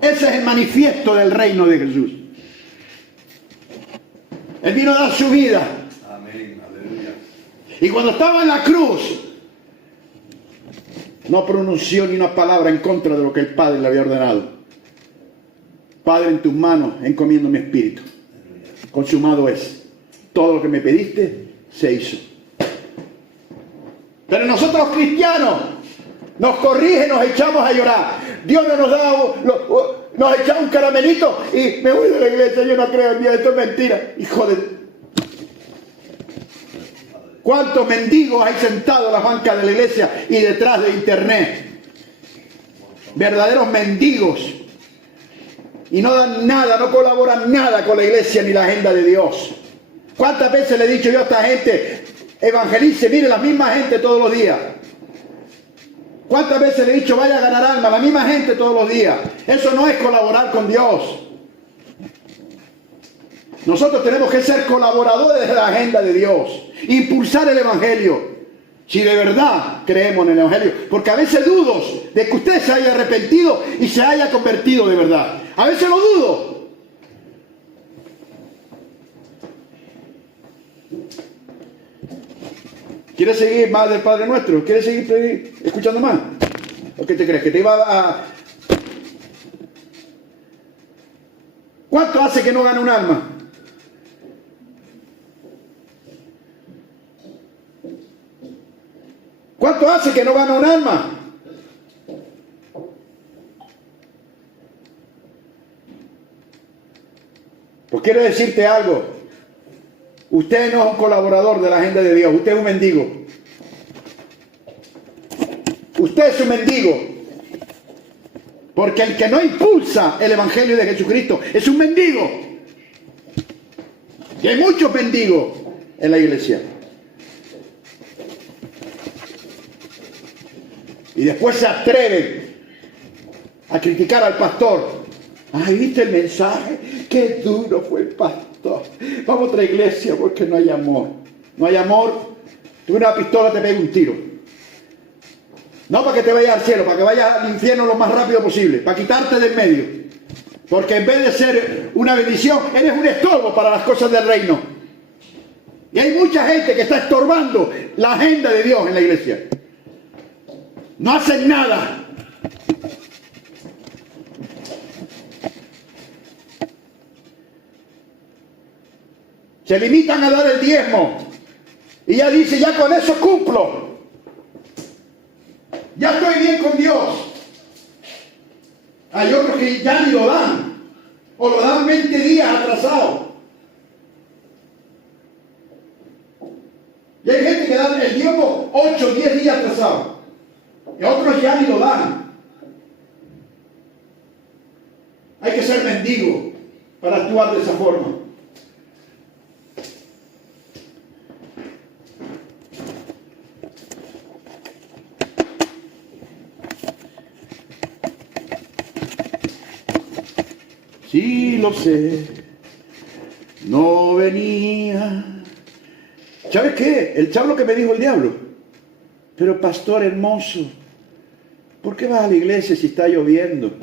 Ese es el manifiesto del reino de Jesús. Él vino a dar su vida. Amén, aleluya. Y cuando estaba en la cruz, no pronunció ni una palabra en contra de lo que el Padre le había ordenado. Padre, en tus manos encomiendo mi espíritu. Consumado es. Todo lo que me pediste se hizo. Pero nosotros cristianos nos corrige, nos echamos a llorar. Dios no nos da, nos echa un caramelito y me voy de la iglesia, yo no creo en Dios, esto es mentira. Hijo de... ¿Cuántos mendigos hay sentados en la banca de la iglesia y detrás de internet? Verdaderos mendigos. Y no dan nada, no colaboran nada con la iglesia ni la agenda de Dios. ¿Cuántas veces le he dicho yo a esta gente, evangelice, mire la misma gente todos los días? ¿Cuántas veces le he dicho, vaya a ganar alma, la misma gente todos los días? Eso no es colaborar con Dios. Nosotros tenemos que ser colaboradores de la agenda de Dios, impulsar el evangelio. Si de verdad creemos en el evangelio, porque a veces dudo de que usted se haya arrepentido y se haya convertido de verdad. A veces lo dudo. ¿Quieres seguir más del Padre Nuestro? ¿Quieres seguir escuchando más? ¿O qué te crees? ¿Que te iba a...? ¿Cuánto hace que no gana un alma? ¿Cuánto hace que no gana un alma? Pues quiero decirte algo. Usted no es un colaborador de la agenda de Dios. Usted es un mendigo. Usted es un mendigo. Porque el que no impulsa el evangelio de Jesucristo es un mendigo. Y hay muchos mendigos en la iglesia. Y después se atreven a criticar al pastor. Ay, ¿viste el mensaje? Qué duro fue el pastor. pastor, vamos a otra iglesia porque no hay amor. No hay amor, tú una pistola te pega un tiro. No para que te vayas al cielo, para que vayas al infierno lo más rápido posible, para quitarte del medio. Porque en vez de ser una bendición, eres un estorbo para las cosas del reino. Y hay mucha gente que está estorbando la agenda de Dios en la iglesia. No hacen nada. Se limitan a dar el diezmo. Y ya dice, ya con eso cumplo. Ya estoy bien con Dios. Hay otros que ya ni lo dan. O lo dan 20 días atrasados. Y hay gente que da el diezmo 8 o 10 días atrasados. Y otros ya ni lo dan. Hay que ser mendigo para actuar de esa forma. Sí, lo sé, no venía. ¿Sabes qué? El chablo que me dijo el diablo. Pero pastor hermoso, ¿por qué vas a la iglesia si está lloviendo?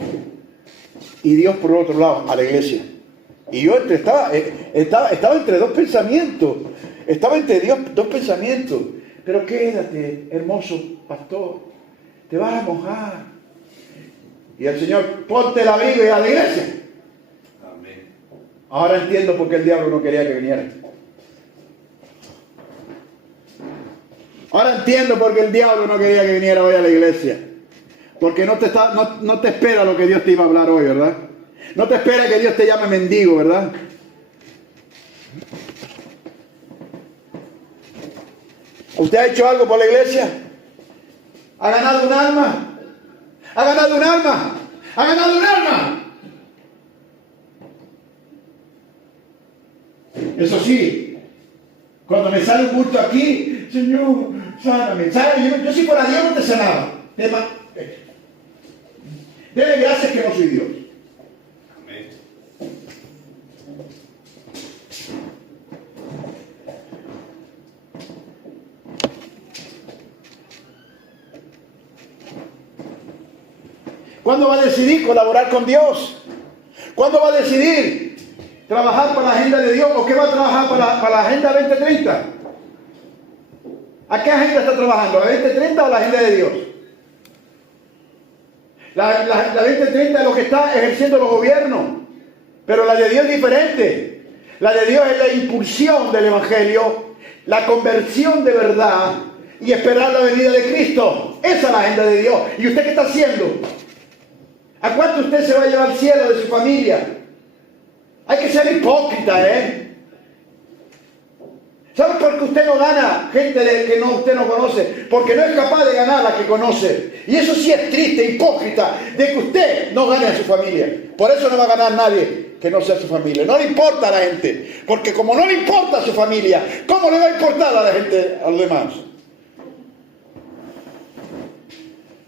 Y Dios por el otro lado, a la iglesia. Y yo estaba entre dos pensamientos. Estaba entre dos pensamientos. Pero quédate, hermoso pastor, te vas a mojar. Y el Señor, ponte el abrigo y a la iglesia. Ahora entiendo por qué el diablo no quería que viniera. Ahora entiendo por qué el diablo no quería que viniera hoy a la iglesia. Porque no te espera lo que Dios te iba a hablar hoy, ¿verdad? No te espera que Dios te llame mendigo, ¿verdad? ¿Usted ha hecho algo por la iglesia? ¿Ha ganado un alma? ¿Ha ganado un alma? ¿Ha ganado un alma? Eso sí, cuando me sale un bulto aquí, Señor, sáname. Yo si fuera Dios no te sanaba. Dele gracias que no soy Dios. Amén. ¿Cuándo va a decidir colaborar con Dios? ¿Cuándo va a decidir trabajar para la agenda de Dios? ¿O qué va a trabajar para la agenda 2030? ¿A qué agenda está trabajando? ¿La 2030 o la agenda de Dios? La 2030 es lo que está ejerciendo los gobiernos. Pero la de Dios es diferente. La de Dios es la impulsión del Evangelio, la conversión de verdad y esperar la venida de Cristo. Esa es la agenda de Dios. ¿Y usted qué está haciendo? ¿A cuánto usted se va a llevar al cielo de su familia? Hay que ser hipócrita, ¿eh? ¿Sabe por qué usted no gana gente que usted no conoce? Porque no es capaz de ganar a la que conoce. Y eso sí es triste, hipócrita, de que usted no gane a su familia. Por eso no va a ganar nadie que no sea su familia. No le importa a la gente. Porque como no le importa a su familia, ¿cómo le va a importar a la gente, a los demás?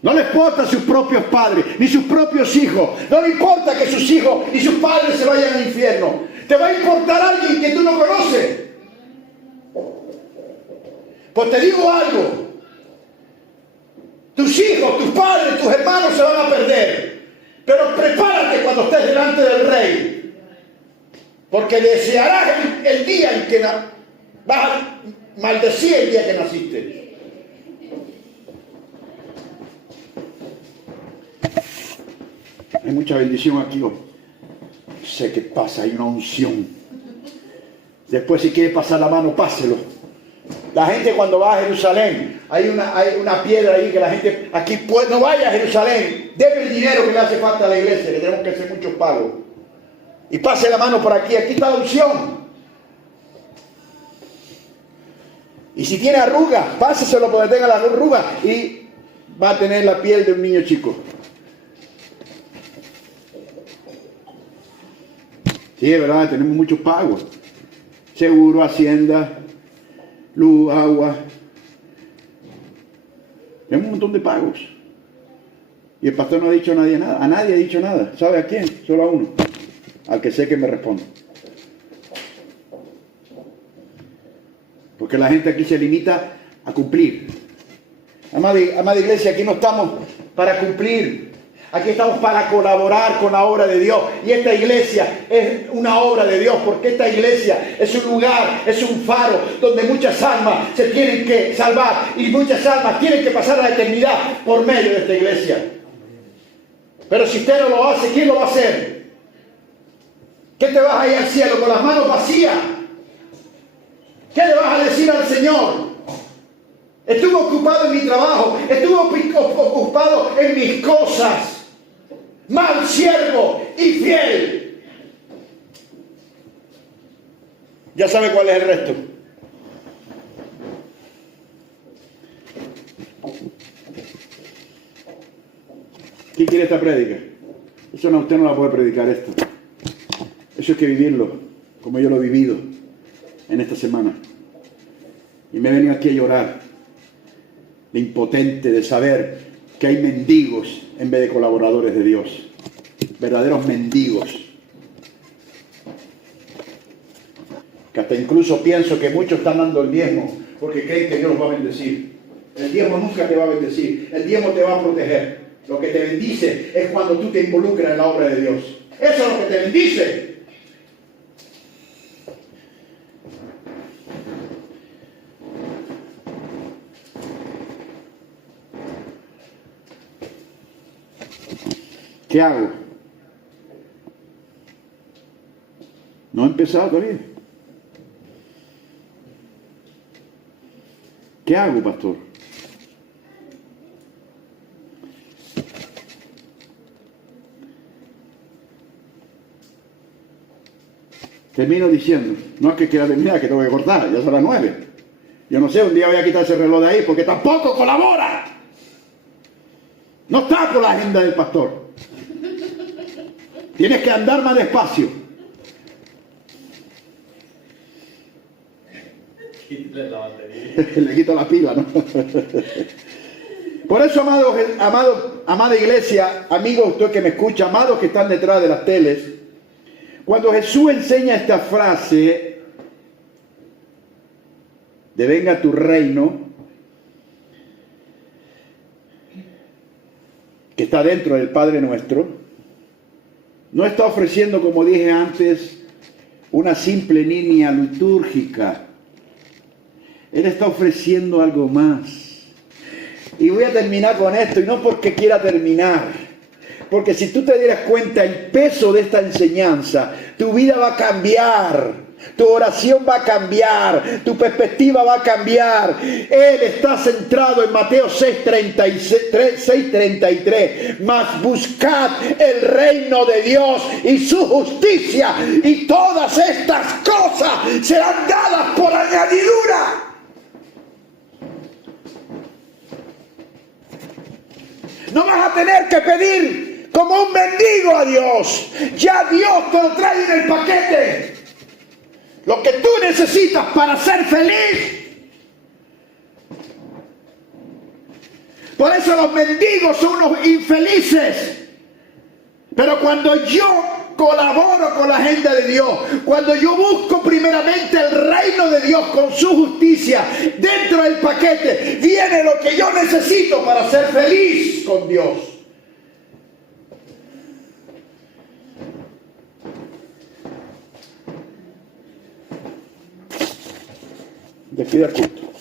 No le importa a sus propios padres, ni sus propios hijos. No le importa que sus hijos y sus padres se vayan al infierno. Te va a importar alguien que tú no conoces. Pues te digo algo. Tus hijos, tus padres, tus hermanos se van a perder. Pero prepárate cuando estés delante del Rey. Porque desearás el día en que vas a maldecir el día que naciste. Hay mucha bendición aquí hoy. Sé que pasa, hay una unción. Después si quiere pasar la mano, páselo. La gente cuando va a Jerusalén, hay una piedra ahí que la gente aquí no vaya a Jerusalén. Debe el dinero que le hace falta a la iglesia, que tenemos que hacer muchos pagos. Y pase la mano por aquí, aquí está la unción. Y si tiene arrugas, páseselo donde tenga la arruga y va a tener la piel de un niño chico. Sí, es verdad, tenemos muchos pagos. Seguro, Hacienda, luz, agua. Tenemos un montón de pagos. Y el pastor no ha dicho a nadie nada. A nadie ha dicho nada. ¿Sabe a quién? Solo a uno. Al que sé que me responde. Porque la gente aquí se limita a cumplir. Amada iglesia, aquí no estamos para cumplir. Aquí estamos para colaborar con la obra de Dios. Y esta iglesia es una obra de Dios, porque esta iglesia es un lugar, es un faro donde muchas almas se tienen que salvar y muchas almas tienen que pasar a la eternidad por medio de esta iglesia. Pero si usted no lo hace, ¿quién lo va a hacer? ¿Qué te vas a ir al cielo con las manos vacías? ¿Qué le vas a decir al Señor? Estuve ocupado en mi trabajo, estuve ocupado en mis cosas. Mal siervo y fiel. Ya sabe cuál es el resto. ¿Quién quiere esta prédica? Eso no, usted no la puede predicar esto. Eso hay que vivirlo, como yo lo he vivido en esta semana. Y me he venido aquí a llorar, de impotente, de saber que hay mendigos en vez de colaboradores de Dios. Verdaderos mendigos. Que hasta incluso pienso que muchos están dando el diezmo porque creen que Dios los va a bendecir. El diezmo nunca te va a bendecir. El diezmo te va a proteger. Lo que te bendice es cuando tú te involucras en la obra de Dios. Eso es lo que te bendice. ¿Qué hago? No he empezado todavía. ¿Qué hago, pastor? Termino diciendo, no es que quiera terminar, que tengo que cortar, ya son las 9. Yo no sé, un día voy a quitar ese reloj de ahí porque tampoco colabora. No está por la agenda del pastor. Tienes que andar más despacio. Quítale la batería. Le quito la pila, ¿no? Por eso, amada iglesia, amigos, usted que me escucha, amados que están detrás de las teles, cuando Jesús enseña esta frase de venga tu reino, que está dentro del Padre Nuestro, no está ofreciendo, como dije antes, una simple línea litúrgica. Él está ofreciendo algo más. Y voy a terminar con esto, y no porque quiera terminar, porque si tú te dieras cuenta el peso de esta enseñanza, tu vida va a cambiar. Tu oración va a cambiar, tu perspectiva va a cambiar. Él está centrado en Mateo 6:33. Mas buscad el reino de Dios y su justicia, y todas estas cosas serán dadas por añadidura. No vas a tener que pedir como un mendigo a Dios. Ya Dios te lo trae en el paquete. Lo que tú necesitas para ser feliz. Por eso los mendigos son unos infelices. Pero cuando yo colaboro con la agenda de Dios, cuando yo busco primeramente el reino de Dios con su justicia, dentro del paquete viene lo que yo necesito para ser feliz con Dios. Despida el culto.